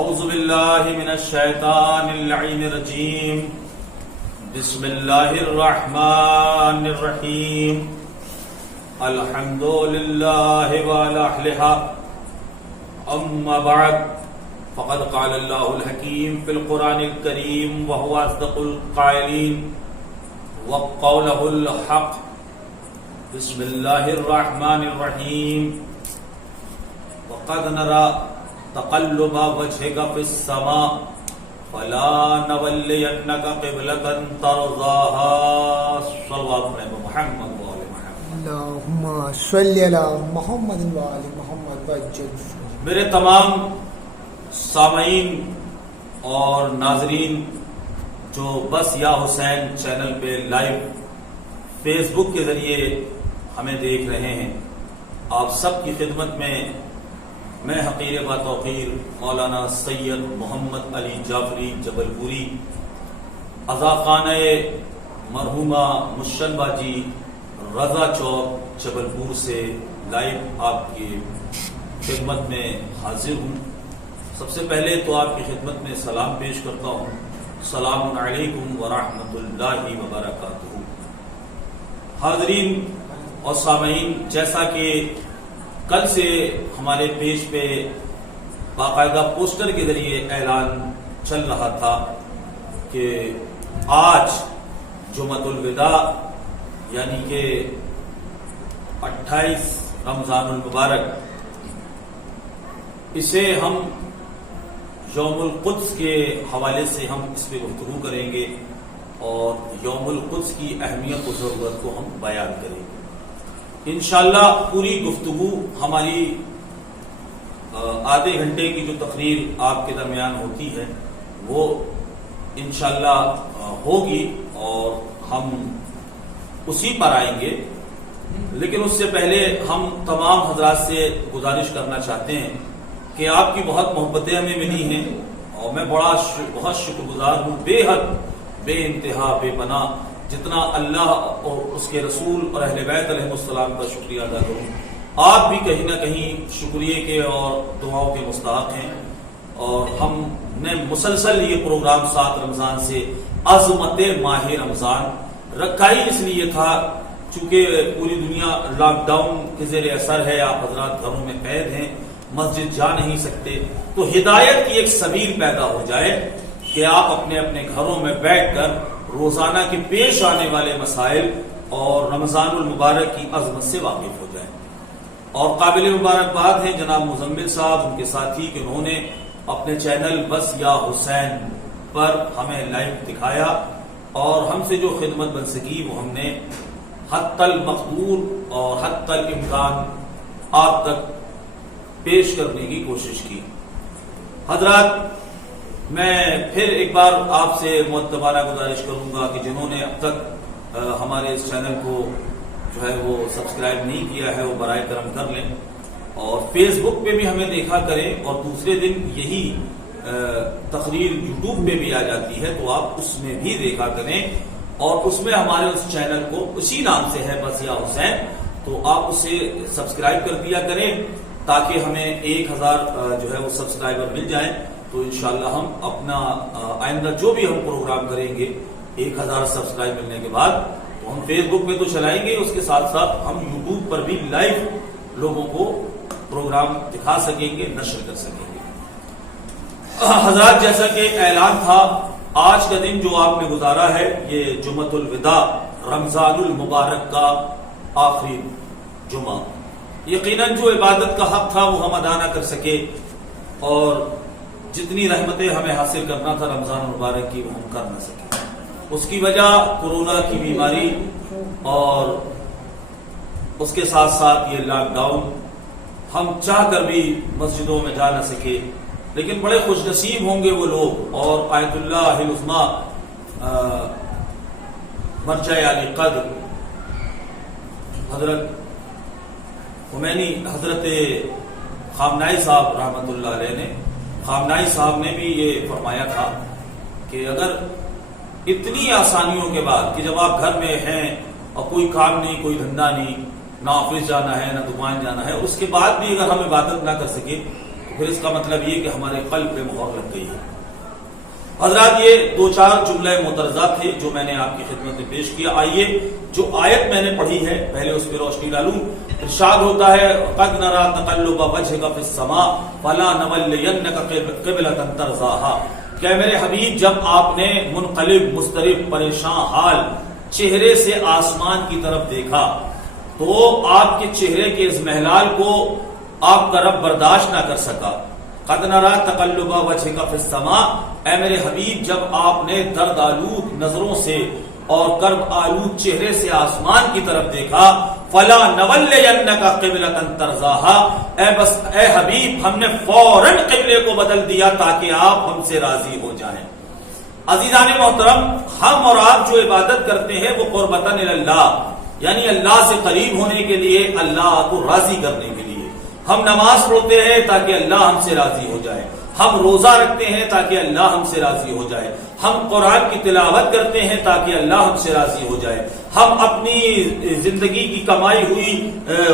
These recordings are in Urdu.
اعوذ باللہ من الشیطان اللعین الرجیم بسم اللہ الرحمن الرحیم الحمد للہ وعلی اہلہا اما بعد فقد قال اللہ الحکیم فی القرآن الکریم وهو اصدق القائلین وقولہ الحق بسم اللہ الرحمن الرحیم وقد نرى تقلب وجهك في السماء فلنولينك قبلة ترضاها صلوات محمد وآل محمد اللهم صل على محمد وآل محمد وجل. میرے تمام سامعین اور ناظرین جو بس یا حسین چینل پہ لائیو فیس بک کے ذریعے ہمیں دیکھ رہے ہیں، آپ سب کی خدمت میں میں حقیر با توقیر مولانا سید محمد علی جعفری جبل پوری عزاخانہ مرحومہ مشن باجی رضا چوک جبل پور سے لائیو آپ کی خدمت میں حاضر ہوں. سب سے پہلے تو آپ کی خدمت میں سلام پیش کرتا ہوں. السلام علیکم ورحمۃ اللہ وبرکاتہ. حاضرین اور سامعین، جیسا کہ کل سے ہمارے پیج پہ باقاعدہ پوسٹر کے ذریعے اعلان چل رہا تھا کہ آج جمعۃ الوداع یعنی کہ 28 رمضان المبارک، اسے ہم یوم القدس کے حوالے سے ہم اس پہ گفتگو کریں گے اور یوم القدس کی اہمیت و ضرورت کو ہم بیان کریں گے. انشاءاللہ پوری گفتگو ہماری آدھے گھنٹے کی جو تقریر آپ کے درمیان ہوتی ہے وہ انشاءاللہ ہوگی اور ہم اسی پر آئیں گے. لیکن اس سے پہلے ہم تمام حضرات سے گزارش کرنا چاہتے ہیں کہ آپ کی بہت محبتیں ہمیں ملی ہیں اور میں بہت شکر گزار ہوں، بے حد، بے انتہا، بے پناہ، جتنا اللہ اور اس کے رسول اور اہل بیت علیہ السلام کا شکریہ ادا کروں. آپ بھی کہیں نہ کہیں شکریہ کے اور دعاؤں کے مستحق ہیں، اور ہم نے مسلسل یہ پروگرام 7 رمضان سے عظمت ماہ رمضان رکھا ہی اس لیے تھا چونکہ پوری دنیا لاک ڈاؤن کے زیر اثر ہے، آپ حضرات گھروں میں قید ہیں، مسجد جا نہیں سکتے، تو ہدایت کی ایک سبیل پیدا ہو جائے کہ آپ اپنے اپنے گھروں میں بیٹھ کر روزانہ کے پیش آنے والے مسائل اور رمضان المبارک کی عظمت سے واقف ہو جائیں. اور قابل مبارکباد ہے جناب مزمل صاحب، ان کے ساتھی، کہ انہوں نے اپنے چینل بس یا حسین پر ہمیں لائیو دکھایا اور ہم سے جو خدمت بن سکی وہ ہم نے حتی المقدور اور حتی الامکان آپ تک پیش کرنے کی کوشش کی. حضرات، میں پھر ایک بار آپ سے معتبانہ گزارش کروں گا کہ جنہوں نے اب تک ہمارے اس چینل کو جو ہے وہ سبسکرائب نہیں کیا ہے وہ برائے کرم کر لیں، اور فیس بک پہ بھی ہمیں دیکھا کریں، اور دوسرے دن یہی تقریر یوٹیوب پہ بھی آ جاتی ہے تو آپ اس میں بھی دیکھا کریں، اور اس میں ہمارے اس چینل کو اسی نام سے ہے بس یا حسین، تو آپ اسے سبسکرائب کر دیا کریں تاکہ ہمیں 1000 جو ہے وہ سبسکرائبر مل جائیں. تو انشاءاللہ ہم اپنا آئندہ جو بھی ہم پروگرام کریں گے 1000 سبسکرائب ملنے کے بعد تو ہم فیس بک پہ تو چلائیں گے، اس کے ساتھ ساتھ ہم یوٹیوب پر بھی لائیو لوگوں کو پروگرام دکھا سکیں گے، نشر کر سکیں گے. حضرات، جیسا کہ اعلان تھا، آج کا دن جو آپ نے گزارا ہے یہ جمعۃ الوداع، رمضان المبارک کا آخری جمعہ. یقیناً جو عبادت کا حق تھا وہ ہم ادا نہ کر سکے، اور جتنی رحمتیں ہمیں حاصل کرنا تھا رمضان مبارک کی وہ ہم کر نہ سکے. اس کی وجہ کورونا کی بیماری اور اس کے ساتھ ساتھ یہ لاک ڈاؤن. ہم چاہ کر بھی مسجدوں میں جا نہ سکے، لیکن بڑے خوش نصیب ہوں گے وہ لوگ، اور آیت اللہ العظمیٰ مرجع علی قدر حضرت خمینی، حضرت خامنائی صاحب رحمۃ اللہ علیہ نے، خامنائی صاحب نے بھی یہ فرمایا تھا کہ اگر اتنی آسانیوں کے بعد کہ جب آپ گھر میں ہیں اور کوئی کام نہیں، کوئی دھندا نہیں، نہ آفس جانا ہے نہ دکان جانا ہے، اس کے بعد بھی اگر ہم عبادت نہ کر سکے پھر اس کا مطلب یہ کہ ہمارے قلب پہ مہر لگ گئی ہے۔ حضرات یہ 2-4 جملے معترضہ تھے جو میں نے آپ کی خدمت میں پیش کیا۔ آئیے جو آیت میں نے پڑھی ہے پہلے اس پہ روشنی ڈالوں۔ ارشاد ہوتا ہے قد نرى تقلب وجهك في السماء فلنولينك قبلة ترضاها، کہ میرے حبیب جب آپ نے منقلب مضطرب پریشان حال چہرے سے آسمان کی طرف دیکھا تو آپ کے چہرے کے اس محلال کو آپ کا رب برداشت نہ کر سکا۔ قد نرى تقلب وجهك في السماء، اے میرے حبیب جب آپ نے درد آلود نظروں سے اور کرب آلود چہرے سے آسمان کی طرف دیکھا، فلا نولینک قبلۃ ترضاها، اے حبیب ہم نے فوراً قبلے کو بدل دیا تاکہ آپ ہم سے راضی ہو جائیں۔ عزیزان محترم، ہم اور آپ جو عبادت کرتے ہیں وہ قربتاً اللہ، یعنی اللہ سے قریب ہونے کے لیے، اللہ کو راضی کرنے کے لیے۔ ہم نماز پڑھتے ہیں تاکہ اللہ ہم سے راضی ہو جائے، ہم روزہ رکھتے ہیں تاکہ اللہ ہم سے راضی ہو جائے، ہم قرآن کی تلاوت کرتے ہیں تاکہ اللہ ہم سے راضی ہو جائے، ہم اپنی زندگی کی کمائی ہوئی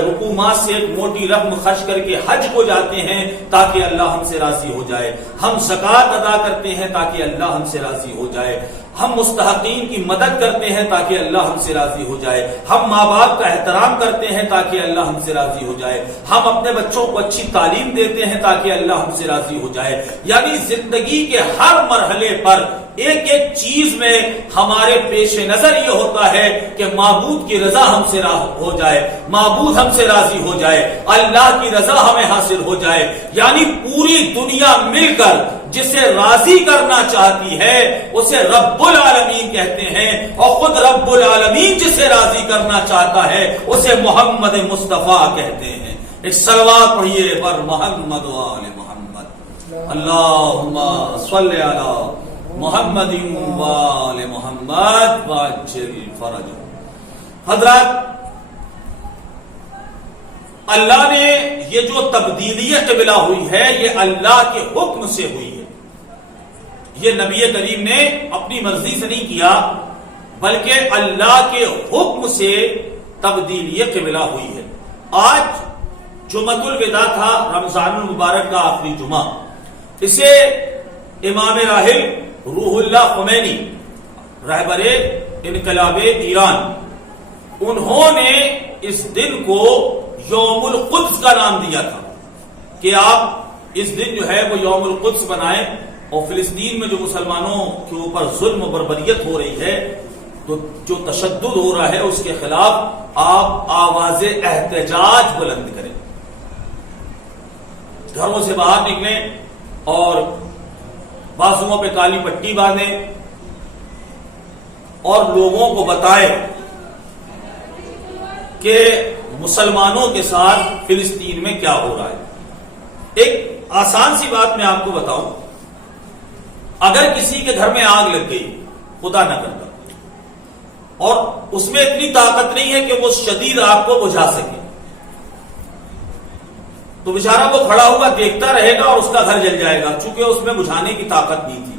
رقومات سے ایک موٹی رقم خرچ کر کے حج کو جاتے ہیں تاکہ اللہ ہم سے راضی ہو جائے، ہم زکوٰۃ ادا کرتے ہیں تاکہ اللہ ہم سے راضی ہو جائے، ہم مستحقین کی مدد کرتے ہیں تاکہ اللہ ہم سے راضی ہو جائے، ہم ماں باپ کا احترام کرتے ہیں تاکہ اللہ ہم سے راضی ہو جائے، ہم اپنے بچوں کو اچھی تعلیم دیتے ہیں تاکہ اللہ ہم سے راضی ہو جائے۔ یعنی زندگی کے ہر مرحلے پر ایک ایک چیز میں ہمارے پیش نظر یہ ہوتا ہے کہ معبود کی رضا ہم سے ہو جائے، معبود ہم سے راضی ہو جائے، اللہ کی رضا ہمیں حاصل ہو جائے۔ یعنی پوری دنیا مل کر جسے راضی کرنا چاہتی ہے اسے رب العالمین کہتے ہیں، اور خود رب العالمین جسے راضی کرنا چاہتا ہے اسے محمد مصطفیٰ کہتے ہیں۔ ایک صلوات پڑھیے پر محمد و آل محمد، اللہم صلی علی محمد و آل محمد وعجل فرج۔ حضرات، اللہ نے یہ جو تبدیلی قبلہ ہوئی ہے یہ اللہ کے حکم سے ہوئی ہے، یہ نبی کریم نے اپنی مرضی سے نہیں کیا بلکہ اللہ کے حکم سے تبدیلی قبلہ ہوئی ہے۔ آج جمعۃ الوداع تھا، رمضان المبارک کا آخری جمعہ، اسے امام راحل روح اللہ خمینی رہبر انقلاب ایران، انہوں نے اس دن کو یوم القدس کا نام دیا تھا کہ آپ اس دن جو ہے وہ یوم القدس بنائیں، اور فلسطین میں جو مسلمانوں کے اوپر ظلم و بربریت ہو رہی ہے، تو جو تشدد ہو رہا ہے اس کے خلاف آپ آواز احتجاج بلند کریں، گھروں سے باہر نکلیں اور بازوؤں پہ کالی پٹی باندھیں اور لوگوں کو بتائیں کہ مسلمانوں کے ساتھ فلسطین میں کیا ہو رہا ہے۔ ایک آسان سی بات میں آپ کو بتاؤں، اگر کسی کے گھر میں آگ لگ گئی، خدا نہ کرتا، اور اس میں اتنی طاقت نہیں ہے کہ وہ شدید آگ کو بجھا سکے، تو بیچارہ وہ کھڑا ہوا دیکھتا رہے گا اور اس کا گھر جل جائے گا، چونکہ اس میں بجھانے کی طاقت نہیں تھی۔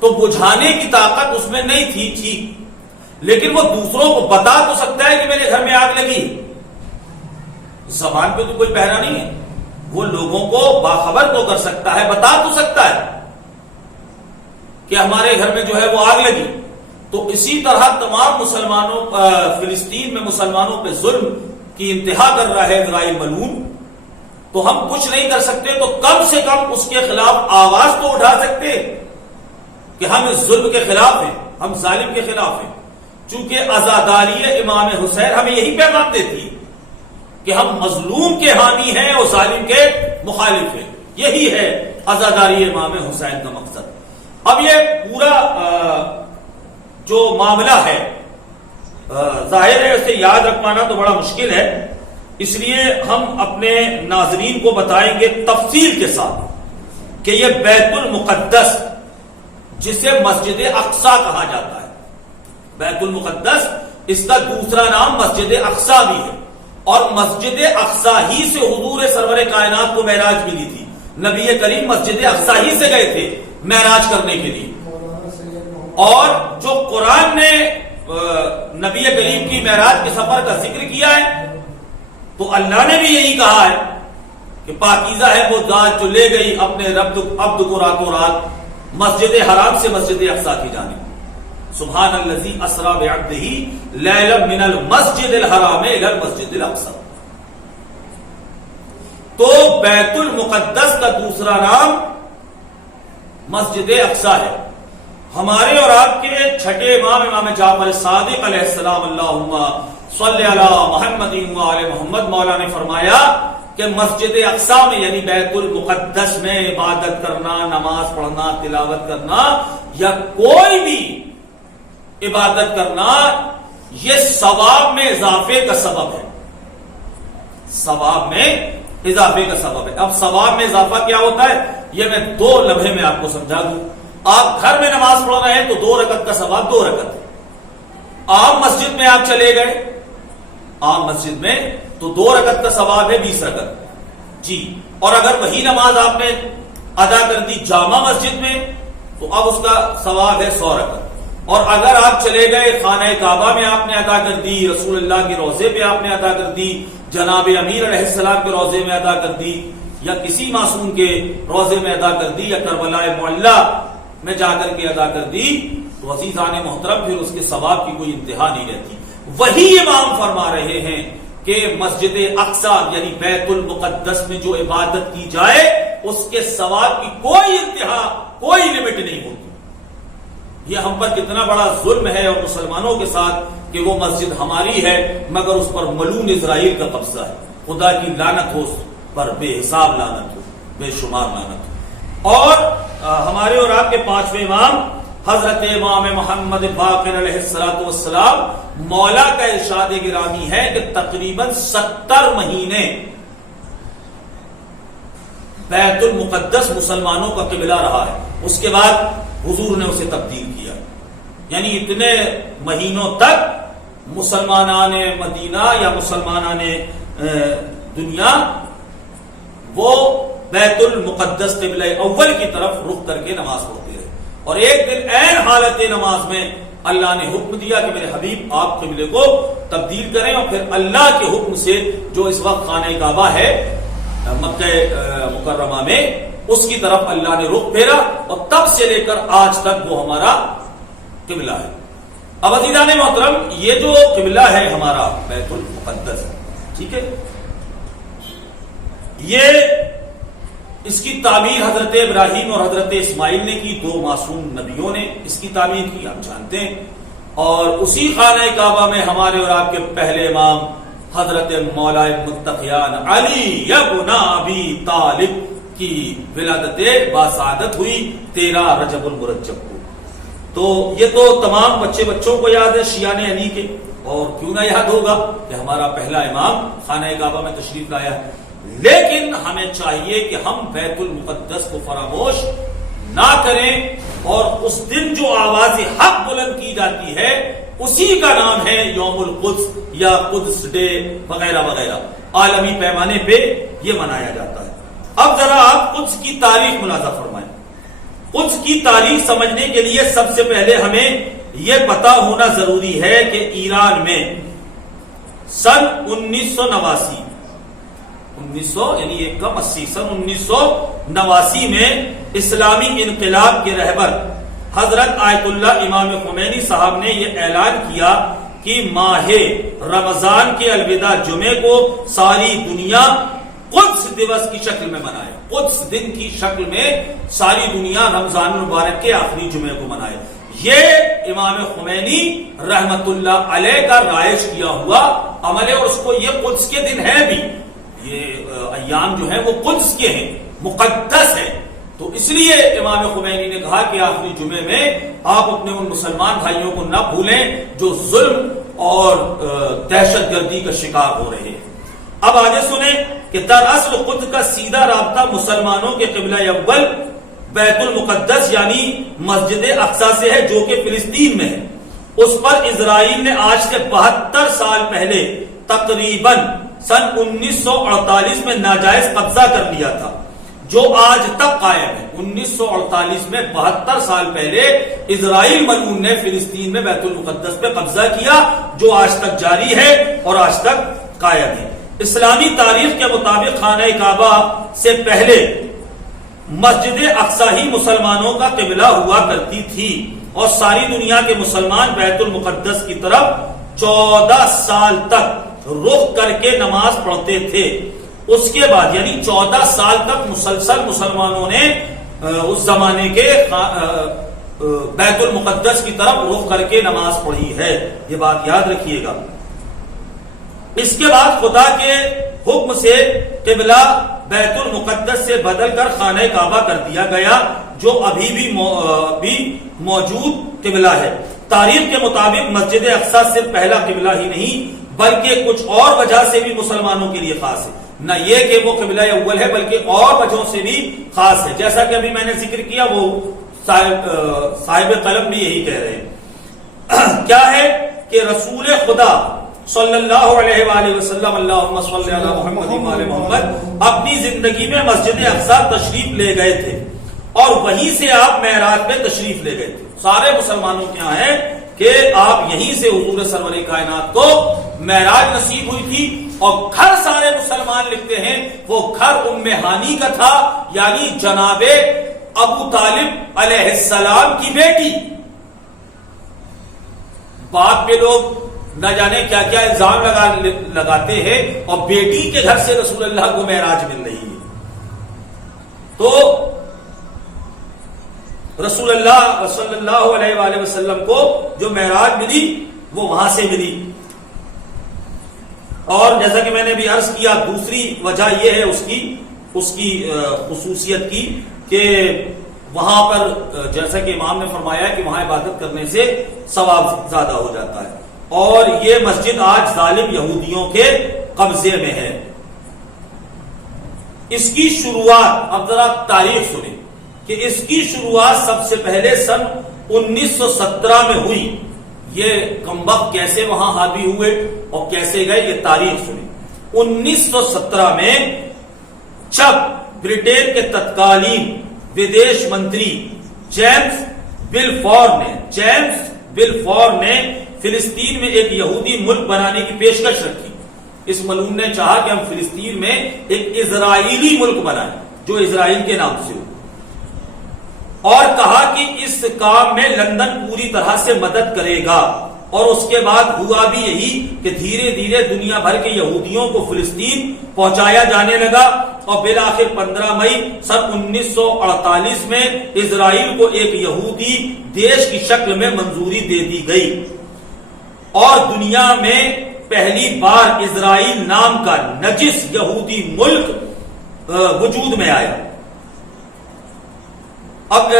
تو بجھانے کی طاقت اس میں نہیں تھی ٹھیک، لیکن وہ دوسروں کو بتا تو سکتا ہے کہ میرے گھر میں آگ لگی، زبان پہ تو کوئی پہرا نہیں ہے، وہ لوگوں کو باخبر تو کر سکتا ہے، بتا تو سکتا ہے کہ ہمارے گھر میں جو ہے وہ آگ لگی۔ تو اسی طرح تمام مسلمانوں، فلسطین میں مسلمانوں پہ ظلم کی انتہا کر رہا ہے اسرائیل ملعون، تو ہم کچھ نہیں کر سکتے تو کم سے کم اس کے خلاف آواز تو اٹھا سکتے کہ ہم اس ظلم کے خلاف ہیں، ہم ظالم کے خلاف ہیں۔ چونکہ عزاداری امام حسین ہمیں یہی پیغام دیتی ہے کہ ہم مظلوم کے حامی ہیں اور ظالم کے مخالف ہیں، یہی ہے عزاداری امام حسین کا مقصد۔ اب یہ پورا جو معاملہ ہے ظاہر ہے اسے یاد رکھ پانا تو بڑا مشکل ہے، اس لیے ہم اپنے ناظرین کو بتائیں گے تفصیل کے ساتھ کہ یہ بیت المقدس جسے مسجد اقصی کہا جاتا ہے، بیت المقدس اس کا دوسرا نام مسجد اقصی بھی ہے، اور مسجد اقصی ہی سے حضور سرور کائنات کو معراج ملی تھی، نبی کریم مسجد اقصی ہی سے گئے تھے معراج کرنے کے لیے۔ اور جو قرآن نے نبی کریم کی معراج کے سفر کا ذکر کیا ہے تو اللہ نے بھی یہی کہا ہے کہ پاکیزہ ہے وہ ذات جو لے گئی اپنے عبد کو راتوں رات مسجد حرام سے مسجد اقصی کی جانب. سبحان الذی اسری بعبدہ لیلا من المسجد الحرام الی المسجد الاقصی. تو بیت المقدس کا دوسرا نام مسجد اقصی ہے. ہمارے اور آپ کے چھٹے امام جعفر صادق علیہ السلام اللہم صلی علی محمد وعلی محمد مولا نے فرمایا کہ مسجد اقصی میں یعنی بیت المقدس میں عبادت کرنا، نماز پڑھنا، تلاوت کرنا یا کوئی بھی عبادت کرنا یہ ثواب میں اضافے کا سبب ہے. ثواب میں اضافے کا سبب ہے. اب ثواب میں اضافہ کیا ہوتا ہے یہ میں 2 لمحے میں آپ کو سمجھا دوں. آپ گھر میں نماز پڑھ رہے ہیں تو 2 رکعت کا ثواب 2 رکعت ہے. عام مسجد میں آپ چلے گئے، عام مسجد میں تو 2 رکعت کا ثواب ہے 20 رکعت جی. اور اگر وہی نماز آپ نے ادا کر دی جامع مسجد میں تو اب اس کا ثواب ہے 100 رکعت. اور اگر آپ چلے گئے خانہ کعبہ میں آپ نے ادا کر دی، رسول اللہ کے روضے پہ آپ نے ادا کر دی، جناب امیر علیہ السلام کے روضے میں ادا کر دی، یا کسی معصوم کے روضے میں ادا کر دی، یا کربلا معلی میں جا کر کے ادا کر دی، تو عزیزان محترم پھر اس کے ثواب کی کوئی انتہا نہیں رہتی. وہی امام فرما رہے ہیں کہ مسجد اقصی یعنی بیت المقدس میں جو عبادت کی جائے اس کے ثواب کی کوئی انتہا، کوئی لمٹ نہیں ہوتی. یہ ہم پر کتنا بڑا ظلم ہے اور مسلمانوں کے ساتھ کہ وہ مسجد ہماری ہے مگر اس پر ملعون اسرائیل کا قبضہ ہے. خدا کی لعنت ہو اس پر، بے حساب لعنت ہو، بے شمار لعنت ہو. اور ہمارے اور آپ کے 5ویں امام حضرت امام محمد باقر علیہ السلام مولا کا ارشاد گرامی ہے کہ تقریباً 70 مہینے بیت المقدس مسلمانوں کا قبلہ رہا ہے. اس کے بعد حضور نے اسے تبدیل کیا. یعنی اتنے مہینوں تک مسلمانان مدینہ یا مسلمانان دنیا وہ بیت المقدس قبلہ اول کی طرف رخ کر کے نماز پڑھتے رہے. اور ایک دن عین حالت نماز میں اللہ نے حکم دیا کہ میرے حبیب آپ قبلے کو تبدیل کریں، اور پھر اللہ کے حکم سے جو اس وقت خانہ کعبہ ہے مکہ مکرمہ میں اس کی طرف اللہ نے رخ پھیرا، اور تب سے لے کر آج تک وہ ہمارا قبلہ ہے. اب عزیزان محترم یہ جو قبلہ ہے ہمارا بیت المقدس ہے، ٹھیک ہے، یہ اس کی تعمیر حضرت ابراہیم اور حضرت اسماعیل نے کی، 2 معصوم نبیوں نے اس کی تعمیر کی، آپ جانتے ہیں. اور اسی خانہ کعبہ میں ہمارے اور آپ کے پہلے امام حضرت مولا متقیان علی ابن ابی طالب کی ولادت باسعادت ہوئی 13 رجب المرجب کو. تو یہ تو تمام بچوں کو یاد ہے شیعان علی کے، اور کیوں نہ یاد ہوگا کہ ہمارا پہلا امام خانہ کعبہ میں تشریف لایا ہے. لیکن ہمیں چاہیے کہ ہم بیت المقدس کو فراموش نہ کریں، اور اس دن جو آواز حق بلند کی جاتی ہے اسی کا نام ہے یوم القدس یا قدس ڈے وغیرہ وغیرہ. عالمی پیمانے پہ یہ منایا جاتا ہے. اب ذرا آپ قدس کی تاریخ ملاحظہ فرمائیں. قدس کی تاریخ سمجھنے کے لیے سب سے پہلے ہمیں یہ پتا ہونا ضروری ہے کہ ایران میں سن 1989 یعنی 80 سن 1989 میں اسلامی انقلاب کے رہبر حضرت آیت اللہ امام خمینی صاحب نے یہ اعلان کیا کہ ماہ رمضان کے الوداع جمعے کو ساری دنیا قدس دیوس کی شکل میں منائے. قدس دن کی شکل میں ساری دنیا رمضان المبارک کے آخری جمعے کو منائے. یہ امام خمینی رحمت اللہ علیہ کا رائج کیا ہوا عمل ہے، اور اس کو یہ قدس کے دن ہے بھی، یہ ایام جو ہیں وہ قدس کے ہیں، مقدس ہیں. تو اس لیے امام خمینی نے کہا کہ آخری جمعے میں آپ اپنے ان مسلمان بھائیوں کو نہ بھولیں جو ظلم اور دہشت گردی کا شکار ہو رہے ہیں. اب آگے سنیں کہ دراصل قدس کا سیدھا رابطہ مسلمانوں کے قبلہ اول بیت المقدس یعنی مسجد اقصی سے ہے جو کہ فلسطین میں ہے. اس پر اسرائیل نے آج سے 72 سال پہلے تقریباً سن 1948 میں ناجائز قبضہ کر لیا تھا، جو آج تک قائم ہے. 1948 میں 72 سال پہلے اسرائیل ملعون نے فلسطین میں بیت المقدس پہ قبضہ کیا، جو آج تک جاری ہے اور آج تک قائم ہے. اسلامی تاریخ کے مطابق خانہ کعبہ سے پہلے مسجد اقصی ہی مسلمانوں کا قبلہ ہوا کرتی تھی اور ساری دنیا کے مسلمان بیت المقدس کی طرف 14 سال تک رخ کر کے نماز پڑھتے تھے. اس کے بعد یعنی 14 سال تک مسلسل مسلمانوں نے اس زمانے کے بیت المقدس کی طرف رخ کر کے نماز پڑھی ہے. یہ بات یاد رکھیے گا. اس کے بعد خدا کے حکم سے قبلہ بیت المقدس سے بدل کر خانہ کعبہ کر دیا گیا جو ابھی بھی موجود قبلہ ہے. تاریخ کے مطابق مسجد اقصی صرف پہلا قبلہ ہی نہیں بلکہ کچھ اور وجہ سے بھی مسلمانوں کے لیے خاص ہے. نہ یہ کہ وہ قبلہ اول ہے بلکہ اور وجہوں سے بھی خاص ہے. جیسا کہ ابھی میں نے ذکر کیا وہ صاحب قلم بھی یہی کہہ رہے ہیں. کیا ہے کہ رسول خدا صلی اللہ علیہ وآلہ وسلم اللہم صلی علی محمد وآل محمد اپنی زندگی میں مسجد اقصی تشریف لے گئے تھے اور وہیں سے آپ معراج میں تشریف لے گئے تھے. سارے مسلمانوں کے یہاں ہے کہ آپ یہیں سے حضور سرور کائنات کو معراج نصیب ہوئی تھی. اور گھر سارے مسلمان لکھتے ہیں وہ گھر ام ہانی کا تھا یعنی جناب ابو طالب علیہ السلام کی بیٹی. باپ پہ لوگ نہ جانے کیا کیا الزام لگاتے ہیں اور بیٹی کے گھر سے رسول اللہ کو معراج مل رہی ہے. تو رسول اللہ صلی اللہ علیہ وآلہ وسلم کو جو معراج ملی وہ وہاں سے ملی. اور جیسا کہ میں نے بھی عرض کیا دوسری وجہ یہ ہے اس کی خصوصیت کی کہ وہاں پر جیسا کہ امام نے فرمایا کہ وہاں عبادت کرنے سے ثواب زیادہ ہو جاتا ہے. اور یہ مسجد آج ظالم یہودیوں کے قبضے میں ہے. اس کی شروعات اب ذرا تاریخ سنیں کہ اس کی شروعات سب سے پہلے سن 1917 میں ہوئی. یہ کمبخت کیسے وہاں حاوی ہوئے اور کیسے گئے یہ تاریخ سنیں. 1917 میں جب برٹین کے تتکالین ودیش منتری جیمز بلفور نے فلسطین میں ایک یہودی ملک بنانے کی پیشکش رکھی. اس ملعون نے چاہا کہ ہم فلسطین میں ایک اسرائیلی ملک بنائیں جو اسرائیل کے نام سے ہو اور کہا کہ اس کام میں لندن پوری طرح سے مدد کرے گا. اور اس کے بعد ہوا بھی یہی کہ دھیرے دھیرے دنیا بھر کے یہودیوں کو فلسطین پہنچایا جانے لگا اور بالآخر 15 مئی سن 1948 میں اسرائیل کو ایک یہودی دیش کی شکل میں منظوری دے دی گئی اور دنیا میں پہلی بار اسرائیل نام کا نجس یہودی ملک وجود میں آیا. اب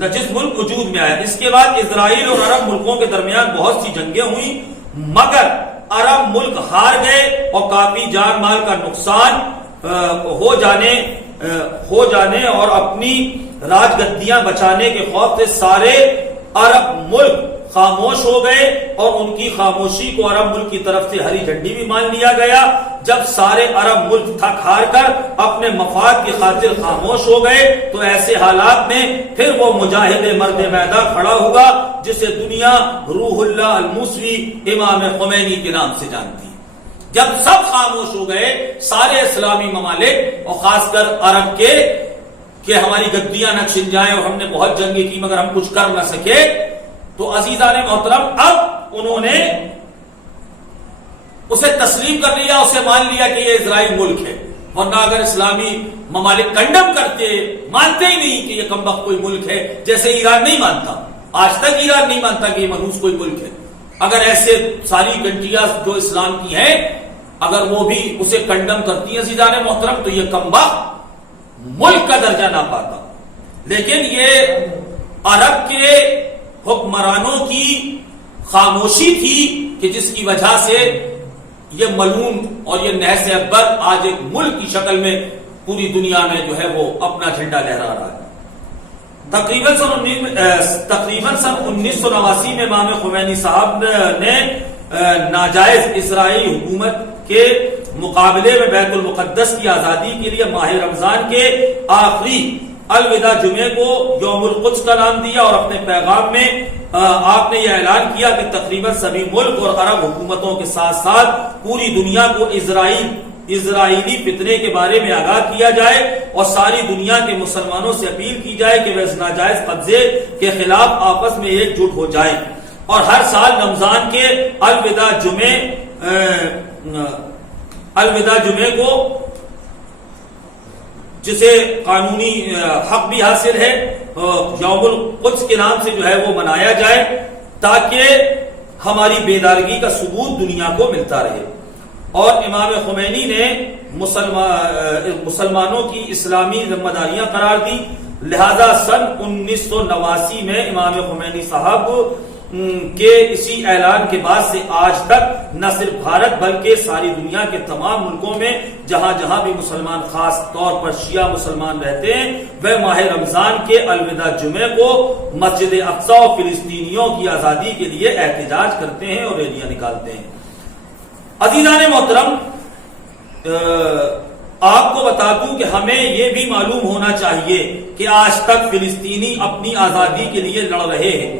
نجس ملک وجود میں آیا. اس کے بعد اسرائیل اور عرب ملکوں کے درمیان بہت سی جنگیں ہوئی مگر عرب ملک ہار گئے اور کافی جان مال کا نقصان ہو جانے اور اپنی راج گدیاں بچانے کے خوف سے سارے عرب ملک خاموش ہو گئے اور ان کی خاموشی کو عرب ملک کی طرف سے ہری جھنڈی بھی مان لیا گیا. جب سارے عرب ملک تھک ہار کر اپنے مفاد کی خاطر خاموش ہو گئے تو ایسے حالات میں پھر وہ مجاہد مرد میدان کھڑا ہوا جسے دنیا روح اللہ الموسوی امام خمینی کے نام سے جانتی. جب سب خاموش ہو گئے سارے اسلامی ممالک اور خاص کر عرب کے کہ ہماری گدیاں نہ چھن جائیں اور ہم نے بہت جنگیں کی مگر ہم کچھ کر نہ سکے, تو عزیزان محترم اب انہوں نے اسے تسلیم کر لیا, اسے مان لیا کہ یہ اسرائیل ملک ہے. ورنہ اگر اسلامی ممالک کنڈم کرتے مانتے ہی نہیں کہ یہ کمبخت کوئی ملک ہے, جیسے ایران نہیں مانتا, آج تک ایران نہیں مانتا کہ یہ منحوس کوئی ملک ہے. اگر ایسے ساری کنٹریاں جو اسلام کی ہیں اگر وہ بھی اسے کنڈم کرتی ہیں عزیزان محترم تو یہ کمبخت ملک کا درجہ نہ پاتا. لیکن یہ عرب کے حکمرانوں کی خاموشی تھی کہ جس کی وجہ سے یہ ملعون اور یہ نحس اکبر آج ایک ملک کی شکل میں پوری دنیا میں جو ہے وہ اپنا جھنڈا لہرا رہا ہے. تقریباً سن 1989 میں امام خمینی صاحب نے ناجائز اسرائیلی حکومت کے مقابلے میں بیت المقدس کی آزادی کے لیے ماہ رمضان کے آخری الوداع جمعے کو یوم القدس کا نام دیا اور اپنے پیغام میں آپ نے یہ اعلان کیا کہ تقریباً سبھی ملک اور عرب حکومتوں کے ساتھ ساتھ پوری دنیا کو اسرائیلی فتنے کے بارے میں آگاہ کیا جائے اور ساری دنیا کے مسلمانوں سے اپیل کی جائے کہ وہ اس ناجائز قبضے کے خلاف آپس میں ایک جٹ ہو جائیں اور ہر سال رمضان کے الوداع جمعے کو جسے قانونی حق بھی حاصل ہے یوم القدس کے نام سے جو ہے وہ منایا جائے تاکہ ہماری بیدارگی کا ثبوت دنیا کو ملتا رہے. اور امام خمینی نے مسلمانوں کی اسلامی ذمہ داریاں قرار دی، لہذا سن 1989 میں امام خمینی صاحب کے اسی اعلان کے بعد سے آج تک نہ صرف بھارت بلکہ ساری دنیا کے تمام ملکوں میں جہاں جہاں بھی مسلمان خاص طور پر شیعہ مسلمان رہتے ہیں وہ ماہ رمضان کے الوداع جمعے کو مسجد اقصی و فلسطینیوں کی آزادی کے لیے احتجاج کرتے ہیں اور ریلیاں نکالتے ہیں. عزیزان محترم، آپ کو بتا دوں کہ ہمیں یہ بھی معلوم ہونا چاہیے کہ آج تک فلسطینی اپنی آزادی کے لیے لڑ رہے ہیں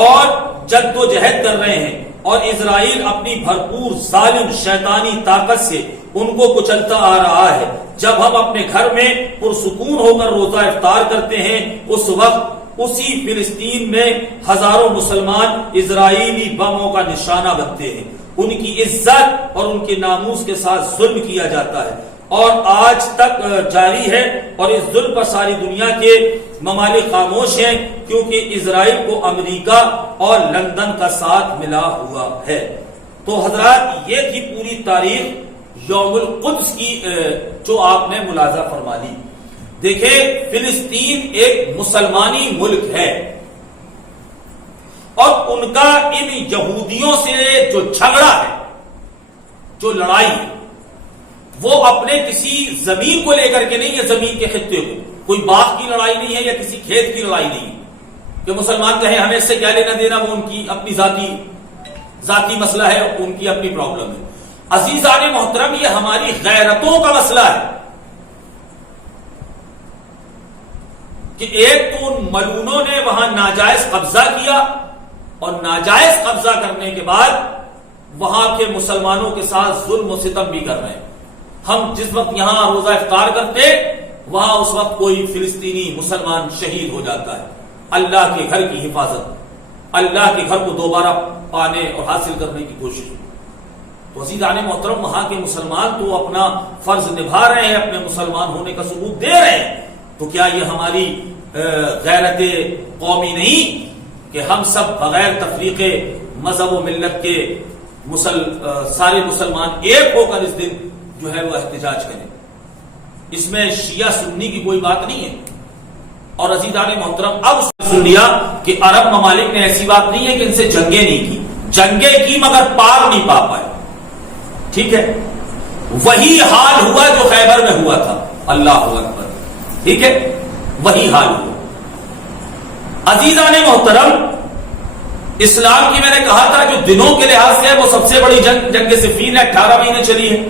اور جد و جہد کر رہے ہیں اور اسرائیل اپنی بھرپور ظالم شیطانی طاقت سے ان کو کچلتا آ رہا ہے. جب ہم اپنے گھر میں پرسکون ہو کر روزہ افطار کرتے ہیں اس وقت اسی فلسطین میں ہزاروں مسلمان اسرائیلی بموں کا نشانہ بنتے ہیں. ان کی عزت اور ان کے ناموس کے ساتھ ظلم کیا جاتا ہے اور آج تک جاری ہے اور اس ظلم پر ساری دنیا کے ممالک خاموش ہیں کیونکہ اسرائیل کو امریکہ اور لندن کا ساتھ ملا ہوا ہے. تو حضرات، یہ تھی پوری تاریخ یوم القدس کی جو آپ نے ملاحظہ فرما لی. دیکھیں، فلسطین ایک مسلمانی ملک ہے اور ان کا ان یہودیوں سے جو جھگڑا ہے، جو لڑائی ہے، وہ اپنے کسی زمین کو لے کر کے نہیں ہے، زمین کے خطے کو. کوئی باغ کی لڑائی نہیں ہے یا کسی کھیت کی لڑائی نہیں ہے کہ مسلمان کہیں ہمیں اس سے کیا لینا دینا، وہ ان کی اپنی ذاتی مسئلہ ہے، ان کی اپنی پرابلم ہے. عزیزان محترم، یہ ہماری غیرتوں کا مسئلہ ہے کہ ایک تو ان ملونوں نے وہاں ناجائز قبضہ کیا اور ناجائز قبضہ کرنے کے بعد وہاں کے مسلمانوں کے ساتھ ظلم و ستم بھی کر رہے ہیں. ہم جس وقت یہاں روزہ افطار کرتے وہاں اس وقت کوئی فلسطینی مسلمان شہید ہو جاتا ہے. اللہ کے گھر کی حفاظت، اللہ کے گھر کو دوبارہ پانے اور حاصل کرنے کی کوشش. تو عزیزان محترم، وہاں کے مسلمان تو اپنا فرض نبھا رہے ہیں، اپنے مسلمان ہونے کا ثبوت دے رہے ہیں. تو کیا یہ ہماری غیرت قومی نہیں کہ ہم سب بغیر تفریق مذہب و ملت کے سارے مسلمان ایک ہو کر اس دن جو ہے وہ احتجاج کریں؟ اس میں شیعہ سنی کی کوئی بات نہیں ہے. اور عزیزان محترم، اب سن لیا کہ عرب ممالک نے ایسی بات نہیں ہے کہ ان سے جنگیں نہیں کی، جنگیں کی مگر پار نہیں پا پائے. ٹھیک ہے، وہی حال ہوا جو خیبر میں ہوا تھا. اللہ اکبر. ٹھیک ہے، وہی حال ہوا. عزیزان محترم، اسلام کی میں نے کہا تھا جو دنوں کے لحاظ سے وہ سب سے بڑی جنگ صفین ہے، 18 مہینے چلی ہے.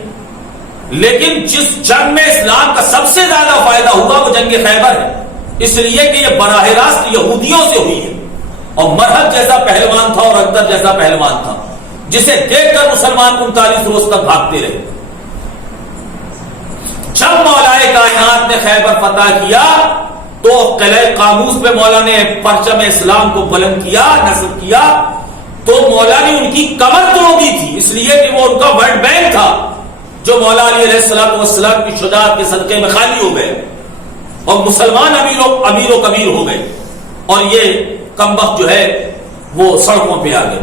لیکن جس جنگ میں اسلام کا سب سے زیادہ فائدہ ہوا وہ جنگ خیبر ہے، اس لیے کہ یہ براہ راست یہودیوں سے ہوئی ہے اور مرحب جیسا پہلوان تھا اور اکبر جیسا پہلوان تھا جسے دیکھ کر مسلمان 39 روز تک بھاگتے رہے. جب مولائے کائنات نے خیبر فتح کیا تو قلعہ قابوس پہ مولا نے پرچم اسلام کو بلند کیا، نصب کیا، تو مولا نے ان کی کمر توڑ دی تھی، اس لیے کہ وہ ان کا ورلڈ بینک تھا جو مولا علی علیہ السلام کی شجاعت کے صدقے میں خالی ہو گئے اور مسلمان امیر و کبیر ہو گئے اور یہ کمبخت جو ہے وہ سڑکوں پہ آ گئے.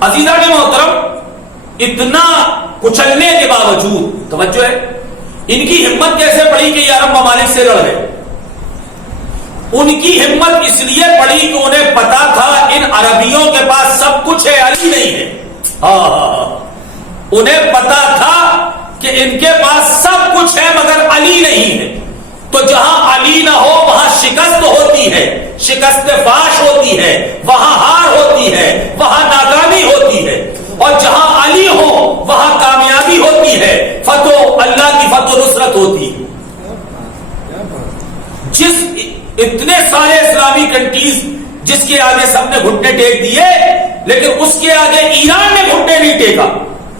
عزیزان محترم، اتنا کچلنے کے باوجود توجہ ہے، ان کی ہمت کیسے پڑی کہ یہ عرب ممالک سے لڑ گئے؟ ان کی ہمت اس لیے پڑی کہ انہیں پتا تھا ان عربیوں کے پاس سب کچھ ہے، علی نہیں ہے. انہیں پتا تھا کہ ان کے پاس سب کچھ ہے مگر علی نہیں ہے. تو جہاں علی نہ ہو وہاں شکست ہوتی ہے، شکست فاش ہوتی ہے، وہاں ہار ہوتی ہے، وہاں ناکامی ہوتی ہے. اور جہاں علی ہو وہاں کامیابی ہوتی ہے، فتح، اللہ کی فتح و نصرت ہوتی ہے. جس اتنے سارے اسلامی کنٹریز جس کے آگے سب نے گھٹنے ٹیک دیے، لیکن اس کے آگے ایران نے گھٹنے نہیں ٹیکا.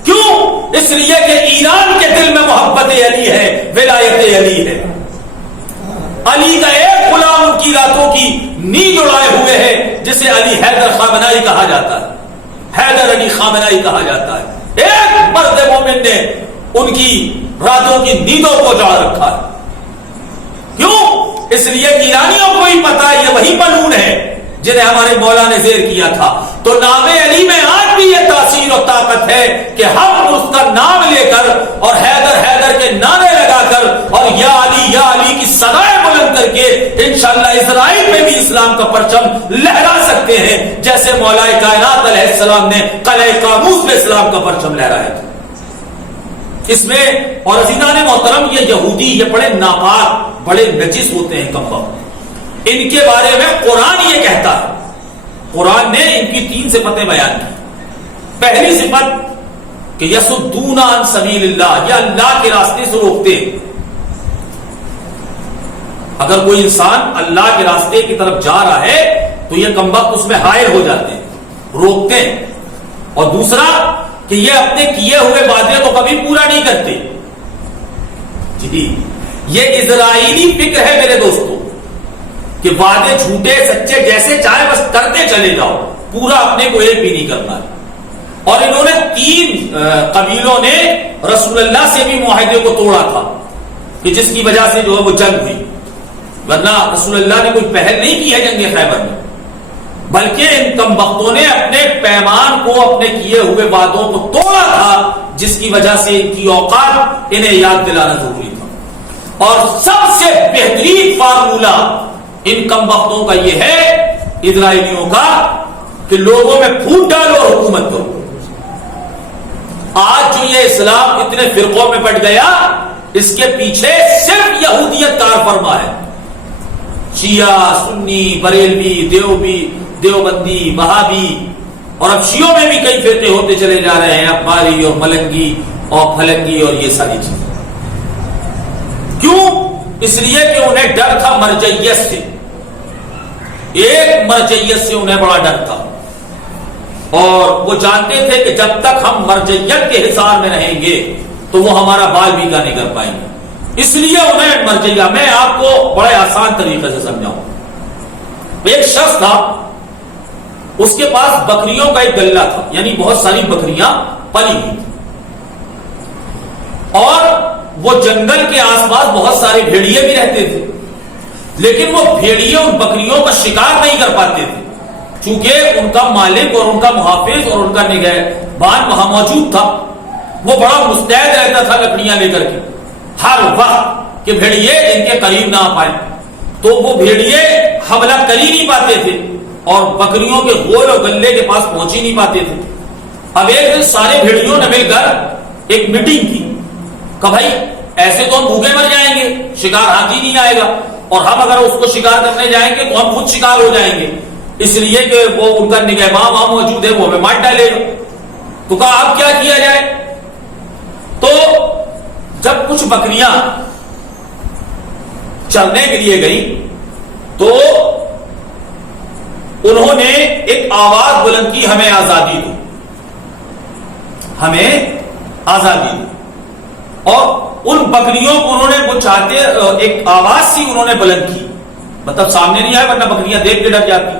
کیوں؟ اس لیے کہ ایران کے دل میں محبت علی ہے، ولایت علی ہے. علی کا ایک غلام ان کی راتوں کی نیند اڑائے ہوئے ہے، جسے علی حیدر خامنائی کہا جاتا ہے، حیدر علی خامنائی کہا جاتا ہے. ایک مرد مومن نے ان کی راتوں کی نیندوں کو جاگ رکھا ہے. کیوں؟ اس لیے کہ ایرانیوں کو ہی پتا ہے یہ وہی ملعون ہے جنہیں ہمارے مولا نے زیر کیا تھا. تو نام علی میں آج بھی یہ تاثیر اور طاقت ہے کہ ہم اس کا نام لے کر اور حیدر حیدر کے نعرے لگا کر اور یا علی کی صدائیں بلند کر کے انشاءاللہ اسرائیل میں بھی اسلام کا پرچم لہرا سکتے ہیں، جیسے مولا کائنات علیہ السلام نے قلعہ قابوس میں اسلام کا پرچم لہرایا تھا. اس میں اور عزیزان محترم یہ یہودی یہ بڑے ناپاک بڑے نجس ہوتے ہیں کمبخت. ان کے بارے میں قرآن یہ کہتا ہے، قرآن نے ان کی 3 صفتیں بیان کی. پہلی صفت کہ یصدون عن سبیل اللہ، یہ اللہ کے راستے سے روکتے ہیں. اگر کوئی انسان اللہ کے راستے کی طرف جا رہا ہے تو یہ کمبخت اس میں حائل ہو جاتے ہیں، روکتے ہیں. اور دوسرا کہ یہ اپنے کیے ہوئے وعدے کو کبھی پورا نہیں کرتے. جی یہ اسرائیلی فکر ہے میرے دوستوں کہ وعدے جھوٹے سچے جیسے چاہے بس کرتے چلے جاؤ، پورا اپنے کو ایک بھی نہیں کرنا ہے. اور انہوں نے 3 قبیلوں نے رسول اللہ سے بھی معاہدے کو توڑا تھا کہ جس کی وجہ سے جو ہے وہ جنگ ہوئی، ورنہ رسول اللہ نے کوئی پہل نہیں کی ہے جنگ خیبر میں، بلکہ ان کمبختوں نے اپنے پیمان کو اپنے کیے ہوئے وعدوں کو توڑا تھا، جس کی وجہ سے ان کی اوقات انہیں یاد دلانا ضروری تھا. اور سب سے بہترین فارمولہ ان کمبختوں کا یہ ہے اسرائیلیوں کا کہ لوگوں میں پھوٹ ڈالو اور حکومت کرو. آج جو یہ اسلام اتنے فرقوں میں بٹ گیا، اس کے پیچھے صرف یہودیت کار فرما ہے. شیعہ، سنی، بریلوی، دیوبندی، وہابی، اور اب شیعوں میں بھی کئی فرقے ہوتے چلے جا رہے ہیں، اخباری اور ملنگی اور پھلنگی اور یہ ساری چیزیں. کیوں؟ اس لیے کہ انہیں ڈر تھا مرجعیت سے. ایک مرجعیت سے انہیں بڑا ڈر تھا، اور وہ جانتے تھے کہ جب تک ہم مرجعیت کے حصار میں رہیں گے تو وہ ہمارا بال بھی کا نہیں کر پائیں گے. اس لیے انہیں مرجعیہ، میں آپ کو بڑے آسان طریقے سے سمجھاؤں. ایک شخص تھا، اس کے پاس بکریوں کا ایک گلہ تھا، یعنی بہت ساری بکریاں پلی ہوئی تھی، اور وہ جنگل کے آس پاس بہت سارے بھیڑیے بھی رہتے تھے، لیکن وہ بھیڑیے ان بکریوں کا شکار نہیں کر پاتے تھے، چونکہ ان کا مالک اور ان کا محافظ اور ان کا نگہبان وہاں موجود تھا. وہ بڑا مستعد رہتا تھا لکڑیاں لے کر کے ہر وقت کہ بھیڑیے ان کے قریب نہ آ پائیں. تو وہ بھیڑیے حملہ کر ہی نہیں پاتے تھے اور بکریوں کے گول اور گلے کے پاس پہنچ ہی نہیں پاتے تھے. اب ایک دن سارے بھیڑیوں نے مل کر ایک میٹنگ کی کہ بھائی ایسے تو ہم بھوکے مر جائیں گے، شکار ہاتھ ہی نہیں آئے گا، اور ہم اگر اس کو شکار کرنے جائیں گے تو ہم خود شکار ہو جائیں گے، اس لیے کہ وہ ان کا نگہبان وہاں موجود ہے، وہ ہمیں مار ڈالے گا. تو کہا اب کیا کیا جائے؟ تو جب کچھ بکریاں چلنے کے لیے گئی تو انہوں نے ایک آواز بلند کی، ہمیں آزادی دو، ہمیں آزادی دو. اور ان بکریوں کو انہوں نے وہ چاہتے ایک آواز سی انہوں نے بلند کی، مطلب سامنے نہیں آئے ورنہ بکریاں دیکھ کے ڈر جاتی،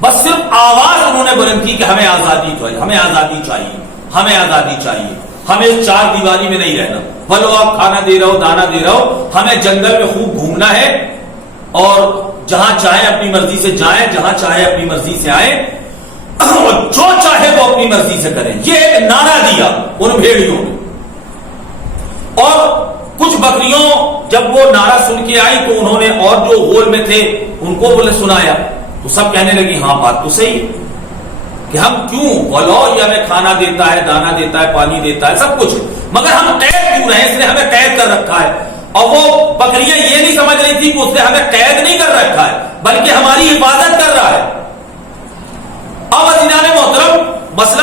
بس صرف آواز انہوں نے بلند کی کہ ہمیں آزادی چاہیے، ہمیں آزادی چاہیے، ہمیں آزادی چاہیے، ہمیں 4 دیواری میں نہیں رہنا، بھلو آپ کھانا دے رہے ہو، دانا دے رہے ہو، ہمیں جنگل میں خوب گھومنا ہے اور جہاں چاہے اپنی مرضی سے جائیں، جہاں چاہے اپنی مرضی سے آئیں، اور جو چاہے وہ اپنی مرضی سے کریں. یہ ایک نعرہ دیا ان بھیڑیوں نے. اور کچھ بکریوں جب وہ نعرہ سن کے آئی تو انہوں نے اور جو غول میں تھے ان کو بولے سنایا، تو سب کہنے لگی ہاں بات تو صحیح ہے کہ ہم کیوں بولو، یہ ہمیں کھانا دیتا ہے، دانا دیتا ہے، پانی دیتا ہے، سب کچھ، مگر ہم قید کیوں رہے؟ اس نے ہمیں قید کر رکھا ہے. اور وہ بکریاں یہ نہیں سمجھ رہی تھی کہ اس نے ہمیں قید نہیں کر رکھا ہے بلکہ ہماری حفاظت کر رہا ہے. اب عزیزان محترم مسئلہ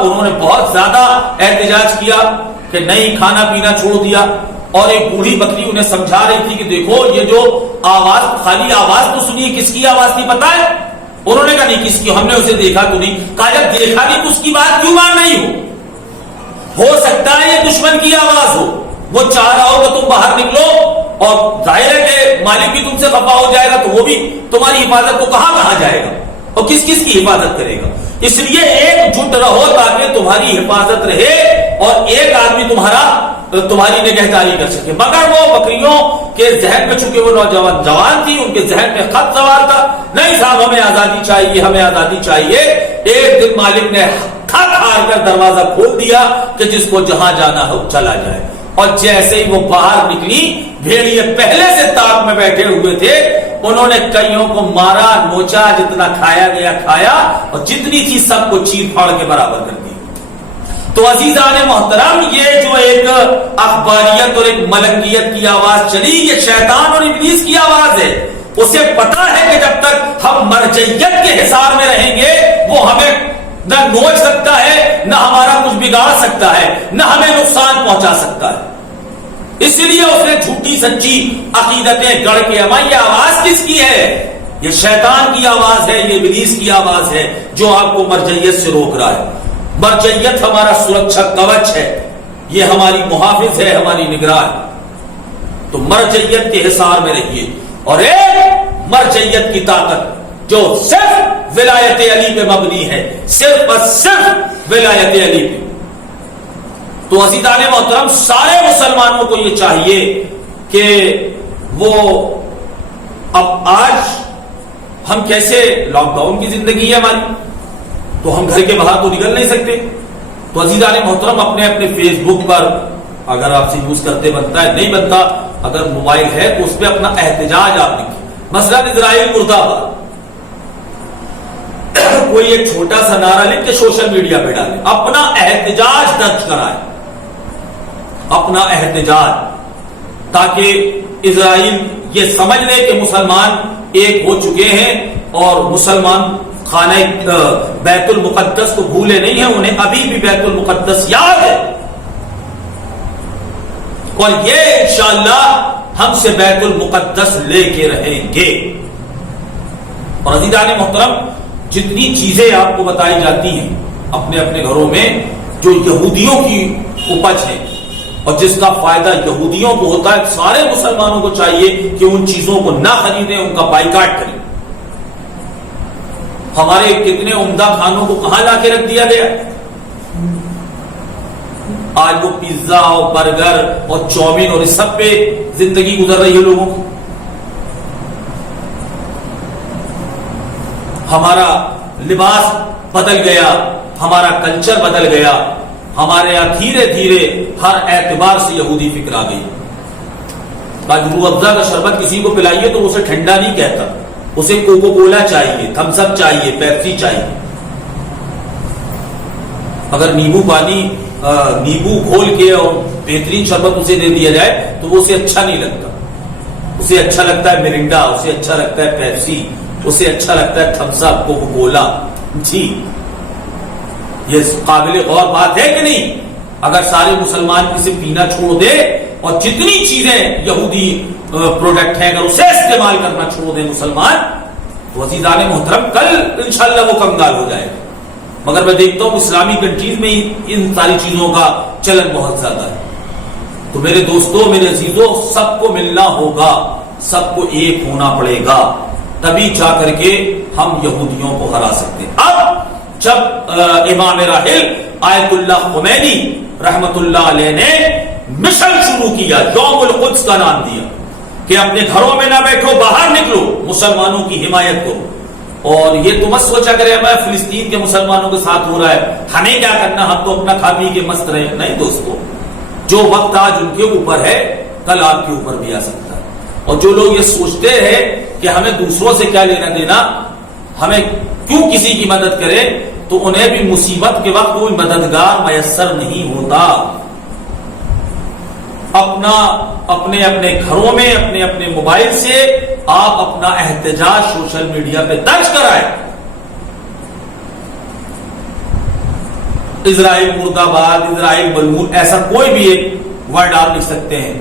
انہوں نے بہت زیادہ احتجاج کیا کہ نہیں کھانا پینا چھوڑ دیا، اور ایک بوڑھی بکری انہیں سمجھا رہی تھی کہ دیکھو یہ جو آواز، خالی آواز تو سنیے، کس کی آواز تھی پتا ہے؟ انہوں نے کہا نہیں کس کی، ہم نے اسے دیکھا تو نہیں۔ کہا جب دیکھا نہیں تو اس کی بات کیوں مان رہی ہو سکتا ہے یہ دشمن کی آواز ہو، وہ چاہ رہا ہو کہ تم باہر نکلو، اور ظاہر ہے کہ مالک بھی تم سے خفا ہو جائے گا تو وہ بھی تمہاری حفاظت کو کہاں جائے گا اور کس کس کی حفاظت کرے گا؟ اس لیے ایک جٹ رہو تاکہ تمہاری حفاظت رہے اور ایک آدمی تمہاری نگہداری کر سکے۔ مگر وہ بکریوں کے ذہن میں، چونکہ وہ نوجوان جوان تھی، ان کے ذہن میں خط سوار تھا، نہیں صاحب ہمیں آزادی چاہیے، ہمیں آزادی چاہیے۔ ایک دن مالک نے تھک ہار کر دروازہ کھول دیا کہ جس کو جہاں جانا ہو چلا جائے، اور جیسے ہی وہ باہر نکلی، بھیڑیے پہلے سے تاک میں بیٹھے ہوئے تھے، انہوں نے کئیوں کو مارا، نوچا، جتنا کھایا گیا کھایا، اور جتنی تھی سب کو چیر پھاڑ کے برابر کر دی۔ تو عزیزان محترم، یہ جو ایک اخباریت اور ایک ملنگیت کی آواز چلی، یہ شیطان اور ابلیس کی آواز ہے۔ اسے پتا ہے کہ جب تک ہم مرجعیت کے حصار میں رہیں گے، وہ ہمیں نہ نوچ سکتا ہے، نہ ہمارا کچھ بگاڑ سکتا ہے، نہ ہمیں نقصان پہنچا سکتا ہے۔ اس لیے اس نے جھوٹی سچی عقیدتیں گڑھ کے، اما یہ آواز کس کی ہے؟ یہ شیطان کی آواز ہے، یہ ابلیس کی آواز ہے جو آپ کو مرجعیت سے روک رہا ہے۔ مرجعیت ہمارا سرکشا کوچ ہے، یہ ہماری محافظ ہے، ہماری نگراں ہے۔ تو مرجعیت کے حصار میں رہیے، اور ایک مرجعیت کی طاقت جو صرف ولایت علی پہ مبنی ہے، صرف اور صرف ولایت علی پہ۔ تو عزیزان محترم، سارے مسلمانوں کو یہ چاہیے کہ وہ اب آج ہم کیسے، لاک ڈاؤن کی زندگی ہے ہماری، تو ہم گھر کے باہر تو نکل نہیں سکتے، تو عزیزان محترم اپنے اپنے فیس بک پر، اگر آپ سے یوز کرتے بنتا ہے، نہیں بنتا، اگر موبائل ہے تو اس پہ اپنا احتجاج آپ لکھیں، مثلا اسرائیل مردہ باد، کوئی ایک چھوٹا سا نعرہ لکھ کے سوشل میڈیا پہ ڈالیں، اپنا احتجاج درج کرائیں، اپنا احتجاج، تاکہ اسرائیل یہ سمجھ لے کہ مسلمان ایک ہو چکے ہیں، اور مسلمان خانہ بیت المقدس کو بھولے نہیں ہیں، انہیں ابھی بھی بیت المقدس یاد ہے، اور یہ انشاءاللہ ہم سے بیت المقدس لے کے رہیں گے۔ اور عزیزان محترم، جتنی چیزیں آپ کو بتائی جاتی ہیں اپنے اپنے گھروں میں جو یہودیوں کی اپج ہے اور جس کا فائدہ یہودیوں کو ہوتا ہے، سارے مسلمانوں کو چاہیے کہ ان چیزوں کو نہ خریدیں، ان کا بائیکاٹ کریں۔ ہمارے کتنے عمدہ کھانوں کو کہاں لا کے رکھ دیا گیا، آج وہ پیزا اور برگر اور چاؤمین اور اس سب پہ زندگی گزر رہی ہے لوگوں کی۔ ہمارا لباس بدل گیا، ہمارا کلچر بدل گیا، ہمارے یہاں دھیرے دھیرے ہر اعتبار سے یہودی فکر آ گئی۔ آج روح افزا کا شربت کسی کو پلائیے تو اسے ٹھنڈا نہیں کہتا، اسے کوکو کولا چاہیے، تھمس اپ چاہیے، پیپسی چاہیے۔ اگر نیبو پانی، نیبو کھول کے اور بہترین شربت اسے دے دیا جائے تو وہ اسے اچھا نہیں لگتا، اسے اچھا لگتا ہے مرنڈا، اسے اچھا لگتا ہے پیپسی، اسے اچھا لگتا ہے تھمس اپ، کوکو کولا۔ جی یہ قابل غور بات ہے کہ نہیں؟ اگر سارے مسلمان اسے پینا چھوڑ دے اور جتنی چیزیں یہودی پروڈکٹ ہیں اگر اسے استعمال کرنا چھوڑ دیں مسلمان، تو عزیزان محترم کل انشاءاللہ وہ کنگال ہو جائے گا۔ مگر میں دیکھتا ہوں اسلامی کنٹریز میں ان ساری چیزوں کا چلن بہت زیادہ ہے۔ تو میرے دوستوں، میرے عزیزوں، سب کو ملنا ہوگا، سب کو ایک ہونا پڑے گا، تبھی جا کر کے ہم یہودیوں کو ہرا سکتے ہیں۔ اب جب امام راحل آیت اللہ خمینی رحمت اللہ علیہ نے مشن شروع کیا، یوم القدس کا نام دیا کہ اپنے گھروں میں نہ بیٹھو، باہر نکلو، مسلمانوں کی حمایت کرو۔ اور یہ تو مت سوچا کرے ہمیں فلسطین کے مسلمانوں کے ساتھ ہو رہا ہے، ہمیں کیا کرنا، ہم تو اپنا کھا پی کے مست رہے۔ نہیں دوستو، جو وقت آج ان کے اوپر ہے کل آپ کے اوپر بھی آ سکتا ہے۔ اور جو لوگ یہ سوچتے ہیں کہ ہمیں دوسروں سے کیا لینا دینا، ہمیں کیوں کسی کی مدد کرے، تو انہیں بھی مصیبت کے وقت کوئی مددگار میسر نہیں ہوتا۔ اپنے اپنے گھروں میں اپنے اپنے موبائل سے آپ اپنا احتجاج سوشل میڈیا پہ درج کرائیں۔ اسرائیل مرد آباد، اسرائیل ملعون، ایسا کوئی بھی ایک ورڈ آپ لکھ سکتے ہیں،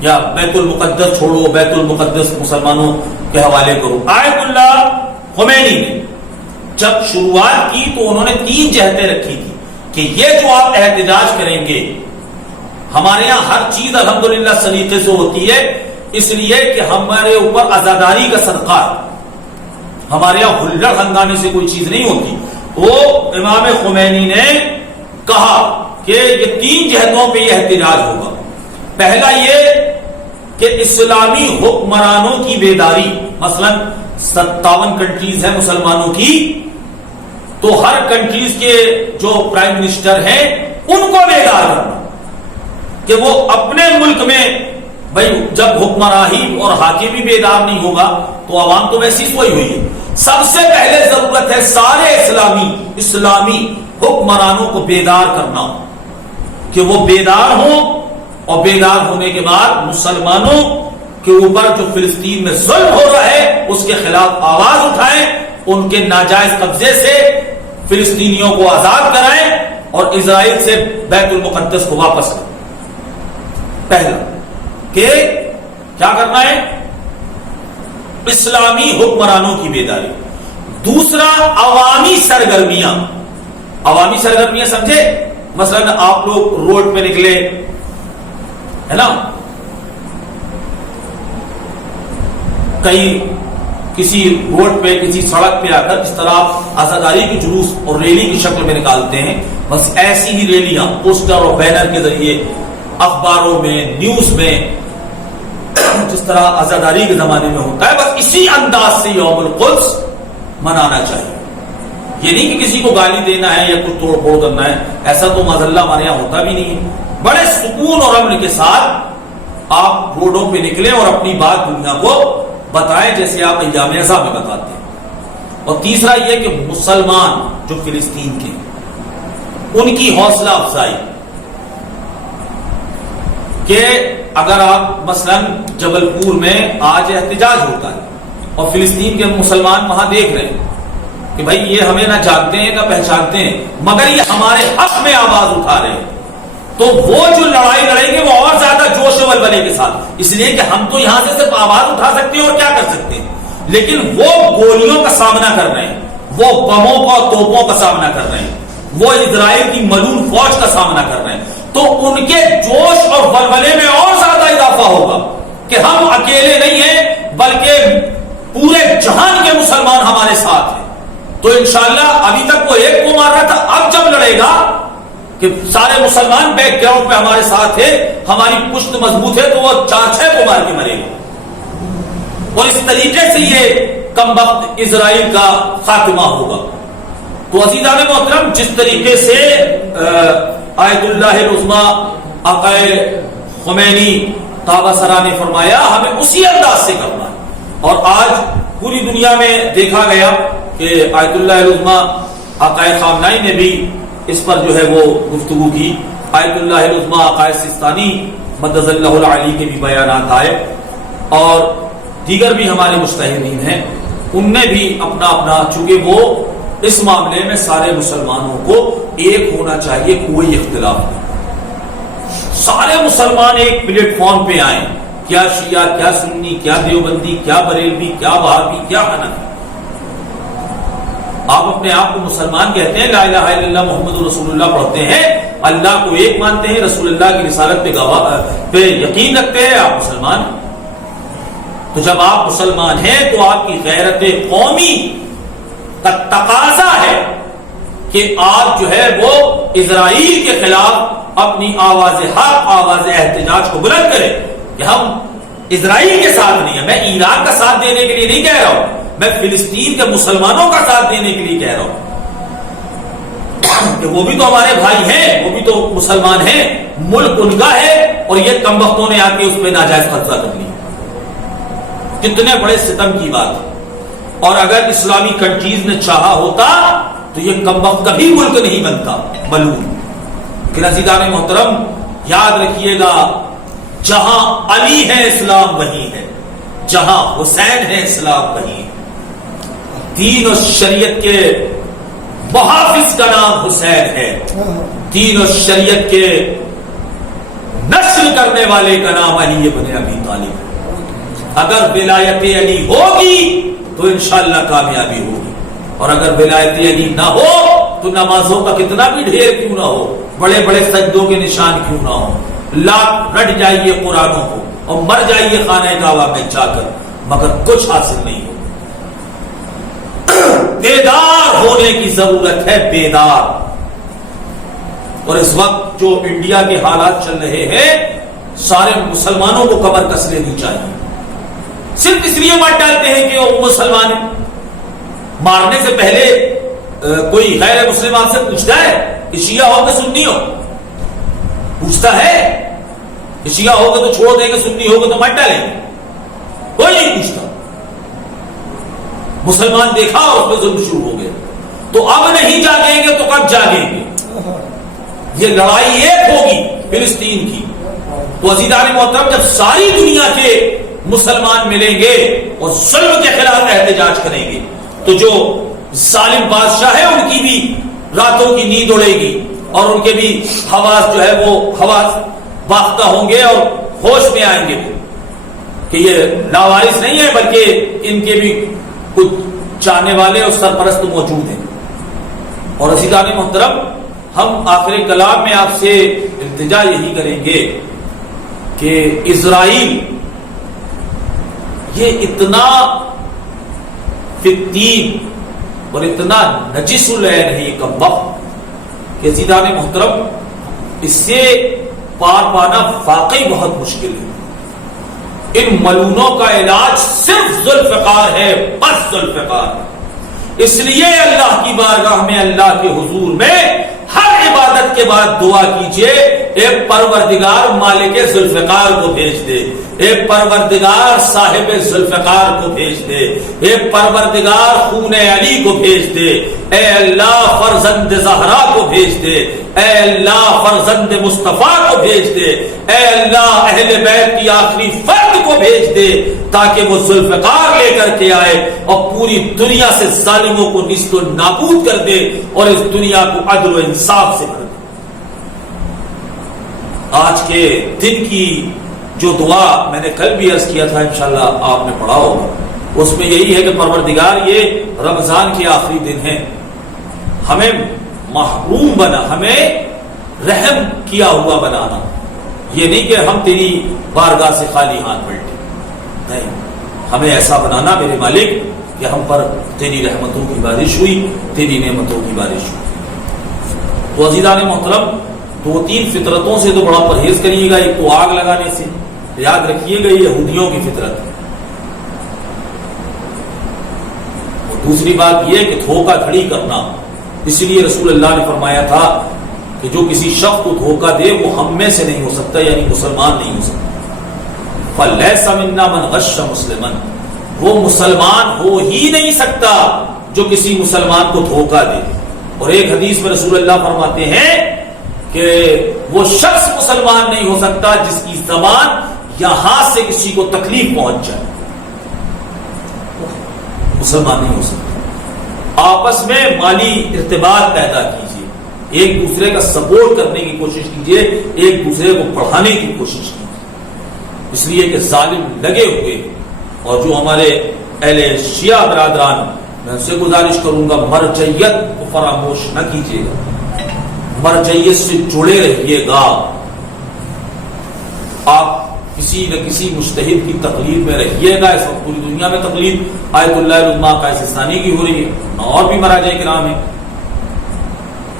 یا بیت المقدس چھوڑو، بیت المقدس مسلمانوں کے حوالے کرو۔ آیت اللہ خمینی نے جب شروعات کی تو انہوں نے 3 جہتیں رکھی تھی کہ یہ جو آپ احتجاج کریں گے، ہمارے یہاں ہر چیز الحمدللہ سلیقے سے ہوتی ہے، اس لیے کہ ہمارے اوپر عزاداری کا صدقہ ہے، ہمارے یہاں ہلڑ ہنگانے سے کوئی چیز نہیں ہوتی۔ تو امام خمینی نے کہا کہ یہ 3 جہتوں پہ یہ احتجاج ہوگا۔ پہلا یہ کہ اسلامی حکمرانوں کی بیداری، مثلا 57 کنٹریز ہیں مسلمانوں کی، تو ہر کنٹریز کے جو پرائم منسٹر ہیں ان کو بیدار کرنا کہ وہ اپنے ملک میں، بھائی جب حکمراہی اور حاکم بھی بیدار نہیں ہوگا تو عوام تو ویسی سوئی ہوئی ہے۔ سب سے پہلے ضرورت ہے سارے اسلامی حکمرانوں کو بیدار کرنا، کہ وہ بیدار ہوں، اور بیدار ہونے کے بعد مسلمانوں کے اوپر جو فلسطین میں ظلم ہو رہا ہے اس کے خلاف آواز اٹھائیں، ان کے ناجائز قبضے سے فلسطینیوں کو آزاد کرائیں اور اسرائیل سے بیت المقدس کو واپس لیں۔ پہلا کہ کیا کرنا ہے؟ اسلامی حکمرانوں کی بیداری۔ دوسرا عوامی سرگرمیاں۔ عوامی سرگرمیاں سمجھے؟ مثلا آپ لوگ روڈ پہ نکلے ہے نا، کہیں کسی روڈ پہ کسی سڑک پہ آ کر اس طرح آزاداری کی جلوس اور ریلی کی شکل میں نکالتے ہیں، بس ایسی ہی ریلیاں پوسٹر اور بینر کے ذریعے اخباروں میں، نیوز میں، جس طرح آزاداری کے زمانے میں ہوتا ہے، بس اسی انداز سے یوم القدس منانا چاہیے۔ یہ نہیں کہ کسی کو گالی دینا ہے یا کچھ توڑ پھوڑ کرنا ہے، ایسا تو معاذاللہ ہمارے یہاں ہوتا بھی نہیں ہے۔ بڑے سکون اور امن کے ساتھ آپ روڈوں پہ نکلیں اور اپنی بات دنیا کو بتائیں، جیسے آپ ایام ازاں میں بتاتے ہیں۔ اور تیسرا یہ کہ مسلمان جو فلسطین کے، ان کی حوصلہ افزائی، کہ اگر آپ مثلا جبل پور میں آج احتجاج ہوتا ہے اور فلسطین کے مسلمان وہاں دیکھ رہے ہیں کہ بھائی یہ ہمیں نہ جانتے ہیں نہ پہچانتے ہیں، مگر یہ ہمارے حق میں آواز اٹھا رہے ہیں، تو وہ جو لڑائی لڑیں گے وہ اور زیادہ جوش و ولولے کے ساتھ، اس لیے کہ ہم تو یہاں سے صرف آواز اٹھا سکتے ہیں اور کیا کر سکتے ہیں، لیکن وہ گولیوں کا سامنا کر رہے ہیں، وہ بموں کا توپوں کا سامنا کر رہے ہیں، وہ اسرائیل کی ملعون فوج کا سامنا کر رہے ہیں، تو ان کے جوش اور ولولے میں اور زیادہ اضافہ ہوگا کہ ہم اکیلے نہیں ہیں بلکہ پورے جہان کے مسلمان ہمارے ساتھ ہیں۔ تو انشاءاللہ ابھی تک وہ ایک کو مار رہا تھا، اب جب لڑے گا کہ سارے مسلمان بیک گراؤنڈ پہ ہمارے ساتھ ہیں، ہماری پشت مضبوط ہے، تو وہ 4-6 کو مار کے مرے گا، اور اس طریقے سے یہ کمبخت اسرائیل کا خاتمہ ہوگا۔ تو عزیزان محترم، جس طریقے سے آیت اللہ العظمیٰ آقا خمینی طابہ سرا نے فرمایا، ہمیں اسی انداز سے کرنا ہے۔ اور آج پوری دنیا میں دیکھا گیا کہ آیت اللہ العظمیٰ آقا خامنائی نے بھی اس پر جو ہے وہ گفتگو کی، آیت اللہ العظمیٰ آقا سستانی مدد اللہ العلی کے بھی بیانات آئے، اور دیگر بھی ہمارے مجتہدین ہیں، ان نے بھی اپنا اپنا، چونکہ وہ اس معاملے میں سارے مسلمانوں کو ایک ہونا چاہیے، کوئی اختلاف نہیں، سارے مسلمان ایک پلیٹ فارم پہ آئیں، کیا شیعہ، کیا سنی، کیا دیوبندی، کیا بریلوی، کیا وہابی، کیا حنفی۔ آپ اپنے آپ کو مسلمان کہتے ہیں، لا الہ الا اللہ محمد رسول اللہ پڑھتے ہیں، اللہ کو ایک مانتے ہیں، رسول اللہ کی رسالت پہ یقین رکھتے ہیں، آپ مسلمان ہیں۔ تو جب آپ مسلمان ہیں تو آپ کی غیرت قومی کا تقاضا ہے کہ آپ جو ہے وہ اسرائیل کے خلاف اپنی آواز حق، آواز احتجاج کو بلند کریں کہ ہم اسرائیل کے ساتھ نہیں ہیں، میں ایران کا ساتھ دینے کے لیے نہیں کہہ رہا ہوں، میں فلسطین کے مسلمانوں کا ساتھ دینے کے لیے کہہ رہا ہوں کہ وہ بھی تو ہمارے بھائی ہیں، وہ بھی تو مسلمان ہیں، ملک ان کا ہے، اور یہ کمبختوں نے آ کے اس پہ ناجائز قبضہ کر لیا۔ کتنے بڑے ستم کی بات ہے۔ اور اگر اسلامی کنٹریز نے چاہا ہوتا تو یہ کمبخت کبھی ملک نہیں بنتا ملعون۔ کہ عزیزان محترم، یاد رکھیے گا، جہاں علی ہے اسلام وہی ہے، جہاں حسین ہے اسلام وہی ہے۔ دین اور شریعت کے محافظ کا نام حسین ہے، دین و شریعت کے نشر کرنے والے کا نام علی بن ابی طالب۔ اگر ولایت علی ہوگی تو انشاءاللہ کامیابی ہوگی، اور اگر ولایت علی نہ ہو تو نمازوں کا کتنا بھی ڈھیر کیوں نہ ہو، بڑے بڑے سجدوں کے نشان کیوں نہ ہو، لاکھ رٹ جائیے قرآنوں کو اور مر جائیے خانہ کعبہ میں جا کر، مگر کچھ حاصل نہیں ہو۔ بیدار ہونے کی ضرورت ہے، بیدار۔ اور اس وقت جو انڈیا کے حالات چل رہے ہیں، سارے مسلمانوں کو کمر کس لینی چاہیے۔ صرف اس لیے مار ڈالتے ہیں کہ وہ مسلمان ہیں، مارنے سے پہلے کوئی غیر مسلم آپ سے پوچھتا ہے کہ شیعہ ہو کہ سنی ہو؟ پوچھتا ہے کہ شیعہ ہوگا تو چھوڑ دیں گے، سنی ہوگا تو مار ڈالیں گے؟ کوئی نہیں پوچھتا۔ مسلمان دیکھا اور اس میں ظلم شروع ہو گیا، تو اب نہیں جاگیں گے تو کب جاگیں گے؟ یہ لڑائی ایک ہوگی فلسطین کی۔ تو عزیزان محترم، جب ساری دنیا کے مسلمان ملیں گے اور ظلم کے خلاف احتجاج کریں گے تو جو ظالم بادشاہ ہے ان کی بھی راتوں کی نیند اڑے گی، اور ان کے بھی حواس جو ہے وہ حواس باختہ ہوں گے اور ہوش میں آئیں گے کہ یہ لاوارث نہیں ہے، بلکہ ان کے بھی کچھ چاہنے والے اور سرپرست موجود ہیں۔ اور عزیزان محترم، ہم آخر کلام میں آپ سے التجا یہی کریں گے کہ اسرائیل یہ اتنا فتین اور اتنا نجس العین ہے، یہ کم وقت کہ عزیزان محترم اس سے پار پانا واقعی بہت مشکل ہے۔ ان ملونوں کا علاج صرف ذوالفقار ہے، بس ذوالفقار۔ اس لیے اللہ کی بارگاہ میں، اللہ کے حضور میں ہر عبادت کے بعد دعا کیجئے، اے پروردگار مالک ذوالفقار کو بھیج دے، اے پروردگار صاحب ذوالفقار کو بھیج دے، اے پروردگار خون علی کو بھیج دے، اے اللہ فرزند زہرا کو بھیج دے، اے اللہ فرزند مصطفیٰ کو بھیج دے، اے اللہ اہل بیت کی آخری فرد کو بھیج دے، تاکہ وہ ذوالفقار لے کر کے آئے اور پوری دنیا سے ظالموں کو نیست و نابود کر دے اور اس دنیا کو عدل و انصاف سے بھر دے۔ آج کے دن کی جو دعا میں نے کل بھی عرض کیا تھا، انشاءاللہ آپ نے پڑھا ہوگا، اس میں یہی ہے کہ پروردگار یہ رمضان کے آخری دن ہیں، ہمیں محروم بنا، ہمیں رحم کیا ہوا بنانا، یہ نہیں کہ ہم تیری بارگاہ سے خالی ہاتھ پلٹے، نہیں، ہمیں ایسا بنانا میرے مالک کہ ہم پر تیری رحمتوں کی بارش ہوئی، تیری نعمتوں کی بارش ہوئی۔ تو عزیزان محترم، دو تین فطرتوں سے تو بڑا پرہیز کریے گا، ایک تو آگ لگانے سے، یاد رکھیے گا یہ یہودیوں کی فطرت ہے، اور دوسری بات یہ کہ دھوکہ دھڑی کرنا، اس لیے رسول اللہ نے فرمایا تھا کہ جو کسی شخص کو دھوکہ دے وہ ہم میں سے نہیں ہو سکتا، یعنی مسلمان نہیں ہو سکتا۔ فَلَيْسَ مِنَّا مَنْ غَشَّ مُسْلِمًا، وہ مسلمان ہو ہی نہیں سکتا جو کسی مسلمان کو دھوکہ دے۔ اور ایک حدیث میں رسول اللہ فرماتے ہیں کہ وہ شخص مسلمان نہیں ہو سکتا جس کی زبان یا ہاتھ سے کسی کو تکلیف پہنچ جائے، مسلمان نہیں ہو سکتا۔ آپس میں مالی ارتباط پیدا کیجیے، ایک دوسرے کا سپورٹ کرنے کی کوشش کیجیے، ایک دوسرے کو بڑھانے کی کوشش کیجیے، اس لیے کہ ظالم لگے ہوئے۔ اور جو ہمارے اہل شیعہ برادران، میں ان سے گزارش کروں گا مرجعیت کو فراموش نہ کیجیے گا، مرجعیت سے جڑے رہیے گا۔ آپ کسی نہ کسی مجتہد کی تقلید میں رہیے گا، اس وقت پوری دنیا میں تقلید آیت اللہ العظمیٰ قیس ثانی کی ہو رہی ہے، اور بھی مراجع کرام ہیں،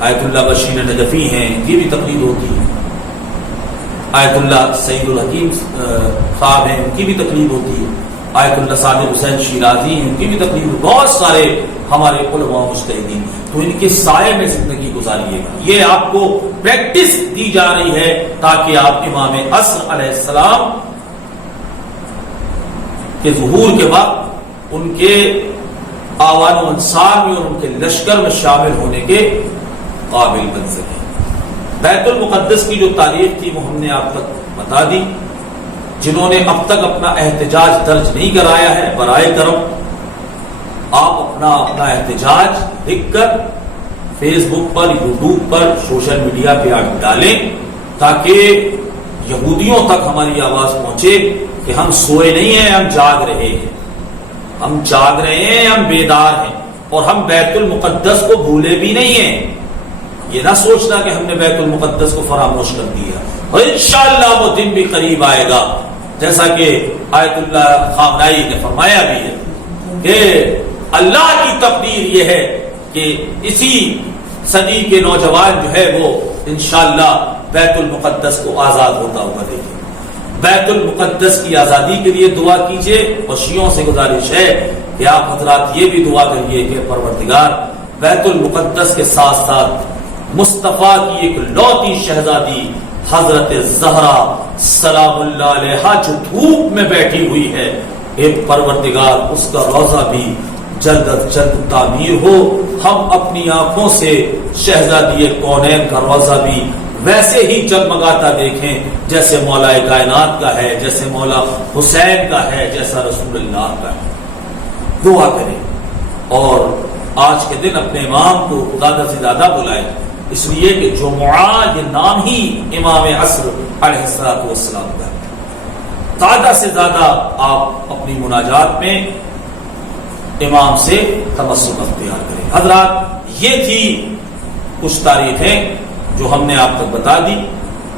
آیت اللہ بشیر نجفی ہیں، ان کی بھی تقلید ہوتی ہے، آیت اللہ سعید الحکیم صاحب ہیں، ان کی بھی تقلید ہوتی ہے، آیت اللہ صادق حسین شیرازی ہیں، ان کی بھی تقلید ہوتی ہے، بہت سارے ہمارے علماء مجتہدین، تو ان کے سائے میں زندگی گزاریے گا۔ یہ آپ کو پریکٹس دی جا رہی ہے تاکہ آپ امام عصر علیہ السلام کے ظہور کے وقت ان کے آوان و انصار میں اور ان کے لشکر میں شامل ہونے کے قابل بن سکیں۔ بیت المقدس کی جو تاریخ تھی وہ ہم نے آپ تک بتا دی۔ جنہوں نے اب تک اپنا احتجاج درج نہیں کرایا ہے، برائے کرم آپ اپنا احتجاج لکھ کر فیس بک پر، یوٹیوب پر، سوشل میڈیا پہ آپ ڈالیں تاکہ یہودیوں تک ہماری آواز پہنچے کہ ہم سوئے نہیں ہیں، ہم جاگ رہے ہیں، ہم جاگ رہے ہیں، ہم بیدار ہیں، اور ہم بیت المقدس کو بھولے بھی نہیں ہیں۔ یہ نہ سوچنا کہ ہم نے بیت المقدس کو فراموش کر دیا، اور انشاءاللہ وہ دن بھی قریب آئے گا، جیسا کہ آیت اللہ خامنائی نے فرمایا بھی ہے کہ اللہ کی تقدیر یہ ہے کہ اسی صدی کے نوجوان جو ہے وہ انشاءاللہ بیت المقدس کو آزاد ہوتا ہوا دیکھیں۔ بیت المقدس کی آزادی کے لیے دعا کیجئے، اور شیعوں سے گزارش ہے کہ آپ حضرات یہ بھی دعا کریے کہ پروردگار بیت المقدس کے ساتھ ساتھ مصطفیٰ کی ایک لوتی شہزادی حضرت زہرا سلام اللہ علیہا جو دھوپ میں بیٹھی ہوئی ہے، اے پروردگار اس کا روضہ بھی جلد از جلد تعمیر ہو، ہم اپنی آنکھوں سے شہزادی کونین کا روضہ بھی ویسے ہی جگمگاتا دیکھیں جیسے مولا کائنات کا ہے، جیسے مولا حسین کا ہے، جیسا رسول اللہ کا ہے۔ دعا کریں اور آج کے دن اپنے امام کو زیادہ سے زیادہ بلائیں، اس لیے کہ جمعہ یہ نام ہی امام عصر علیہ الصلوۃ والسلام کا ہے۔ زیادہ سے زیادہ آپ اپنی مناجات میں امام سے تمسک اختیار کریں۔ حضرات یہ تھی کچھ تاریخیں جو ہم نے آپ تک بتا دی،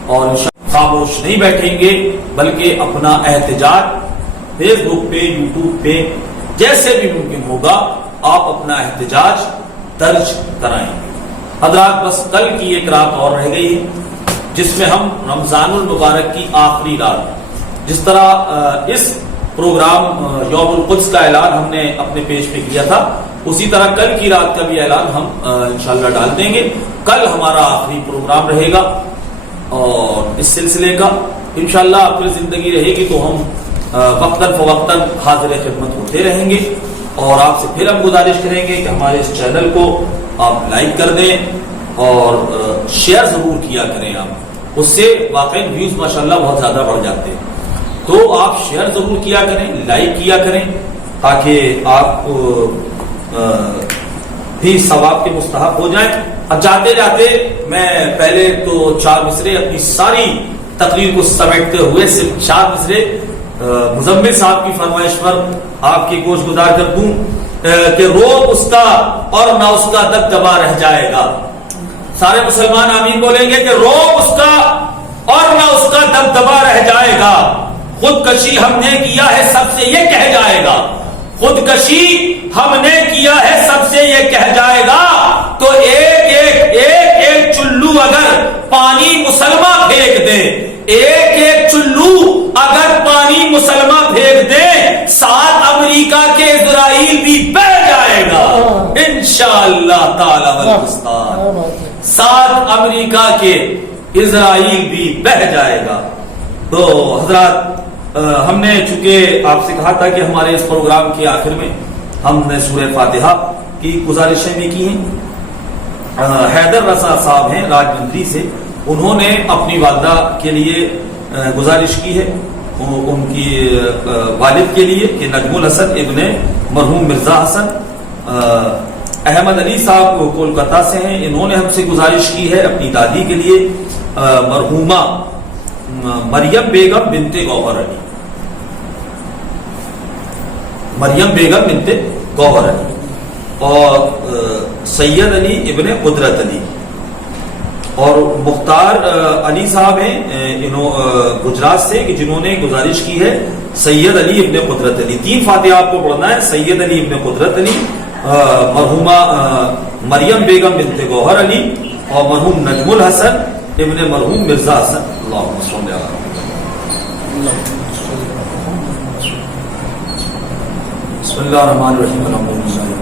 اور انشاءاللہ خاموش نہیں بیٹھیں گے بلکہ اپنا احتجاج فیس بک پہ، یوٹیوب پہ جیسے بھی ممکن ہوگا آپ اپنا احتجاج درج کرائیں گے۔ حضرات بس کل کی ایک رات اور رہ گئی ہے جس میں ہم رمضان المبارک کی آخری رات، جس طرح اس پروگرام یوم القدس کا اعلان ہم نے اپنے پیج پہ کیا تھا، اسی طرح کل کی رات کا بھی اعلان ہم انشاءاللہ ڈال دیں گے۔ کل ہمارا آخری پروگرام رہے گا، اور اس سلسلے کا انشاءاللہ اپنی زندگی رہے گی تو ہم وقتاً فوقتاً حاضر خدمت ہوتے رہیں گے، اور آپ سے پھر ہم گزارش کریں گے کہ ہمارے اس چینل کو آپ لائک کر دیں اور شیئر ضرور کیا کریں۔ آپ اس سے واقعی ویوز ماشاءاللہ بہت زیادہ بڑھ جاتے ہیں، تو آپ شیئر ضرور کیا کریں، لائک کیا کریں تاکہ آپ بھی ثواب کے مستحق ہو جائیں۔ اب جاتے جاتے میں پہلے تو 4 مصرے اپنی ساری تقریر کو سمیٹتے ہوئے صرف 4 مصرے مزمل صاحب کی فرمائش پر آپ کی گوش گزار کر دوں کہ روب اس کا اور نہ اس کا دبدبا رہ جائے گا۔ سارے مسلمان آمین بولیں گے کہ روب اس کا اور نہ اس کا دبدبا رہ جائے گا، خودکشی ہم نے کیا ہے سب سے یہ کہہ جائے گا، خودکشی ہم نے کیا ہے سب سے یہ کہہ جائے گا، تو ایک چلو اگر پانی مسلمہ پھینک دے، ایک چلو اگر پانی مسلمہ پھینک دے، 7 امریکہ کے اسرائیل بھی بہ جائے گا انشاءاللہ تعالی والمستعان، 7 امریکہ کے اسرائیل بھی بہ جائے گا۔ تو حضرات ہم نے چونکہ آپ سے کہا تھا کہ ہمارے اس پروگرام کے آخر میں ہم نے سورہ فاتحہ کی گزارشیں بھی کی ہیں۔ حیدر رضا صاحب ہیں راجمندری سے، انہوں نے اپنی والدہ کے لیے گزارش کی ہے، ان کی والد کے لیے کہ نجم الحسن ابن مرحوم مرزا حسن احمد علی صاحب کولکتہ سے ہیں، انہوں نے ہم سے گزارش کی ہے اپنی دادی کے لیے مرحومہ مریم بیگم بنت گوہر علی، مریم بیگم بنت گوہر علی، اور سید علی ابن قدرت علی، اور مختار علی صاحب ہیں گجرات سے کہ جنہوں نے گزارش کی ہے سید علی ابن قدرت علی۔ 3 فاتحہ آپ کو پڑھنا ہے، سید علی ابن قدرت علی، مرحومہ مریم بیگم بنت گوہر علی، اور مرحوم نجم الحسن ابن مرحوم مرزا حسن۔ اللہم صلی علی محمد۔ بسم اللہ الرحمن الرحیم، الحمدللہ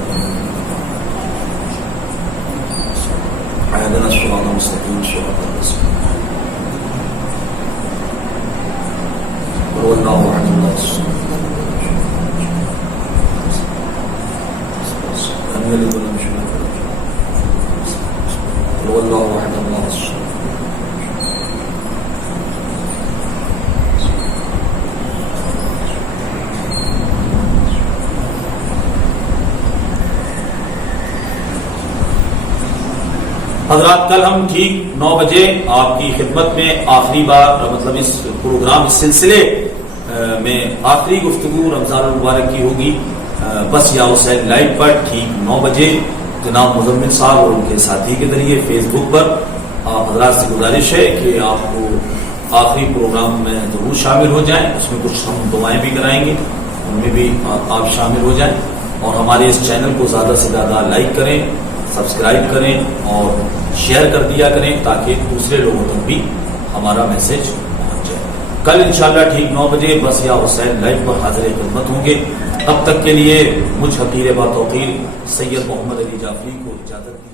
اهدنا الصراط المستقيم صراط الذين أنعمت عليهم غير المغضوب عليهم حضرات کل ہم ٹھیک 9 بجے آپ کی خدمت میں آخری بار مطلب اس پروگرام اس سلسلے میں آخری گفتگو رمضان المبارک کی ہوگی بس یا حسین لائیو پر ٹھیک 9 بجے جناب مزمل صاحب اور ان کے ساتھی کے ذریعے فیس بک پر آپ حضرات سے گزارش ہے کہ آپ کو آخری پروگرام میں ضرور شامل ہو جائیں. اس میں کچھ ہم دعائیں بھی کرائیں گے, ان میں بھی آپ شامل ہو جائیں اور ہمارے اس چینل کو زیادہ سے زیادہ لائک کریں, سبسکرائب کریں اور شیئر کر دیا کریں تاکہ دوسرے لوگوں تک بھی ہمارا میسج پہنچ جائے. کل انشاءاللہ ٹھیک 9 بجے بس یا حسین لائیو پر حاضر خدمت ہوں گے. تب تک کے لیے مجھ حقیر با توقیر سید محمد علی جعفری کو اجازت دی.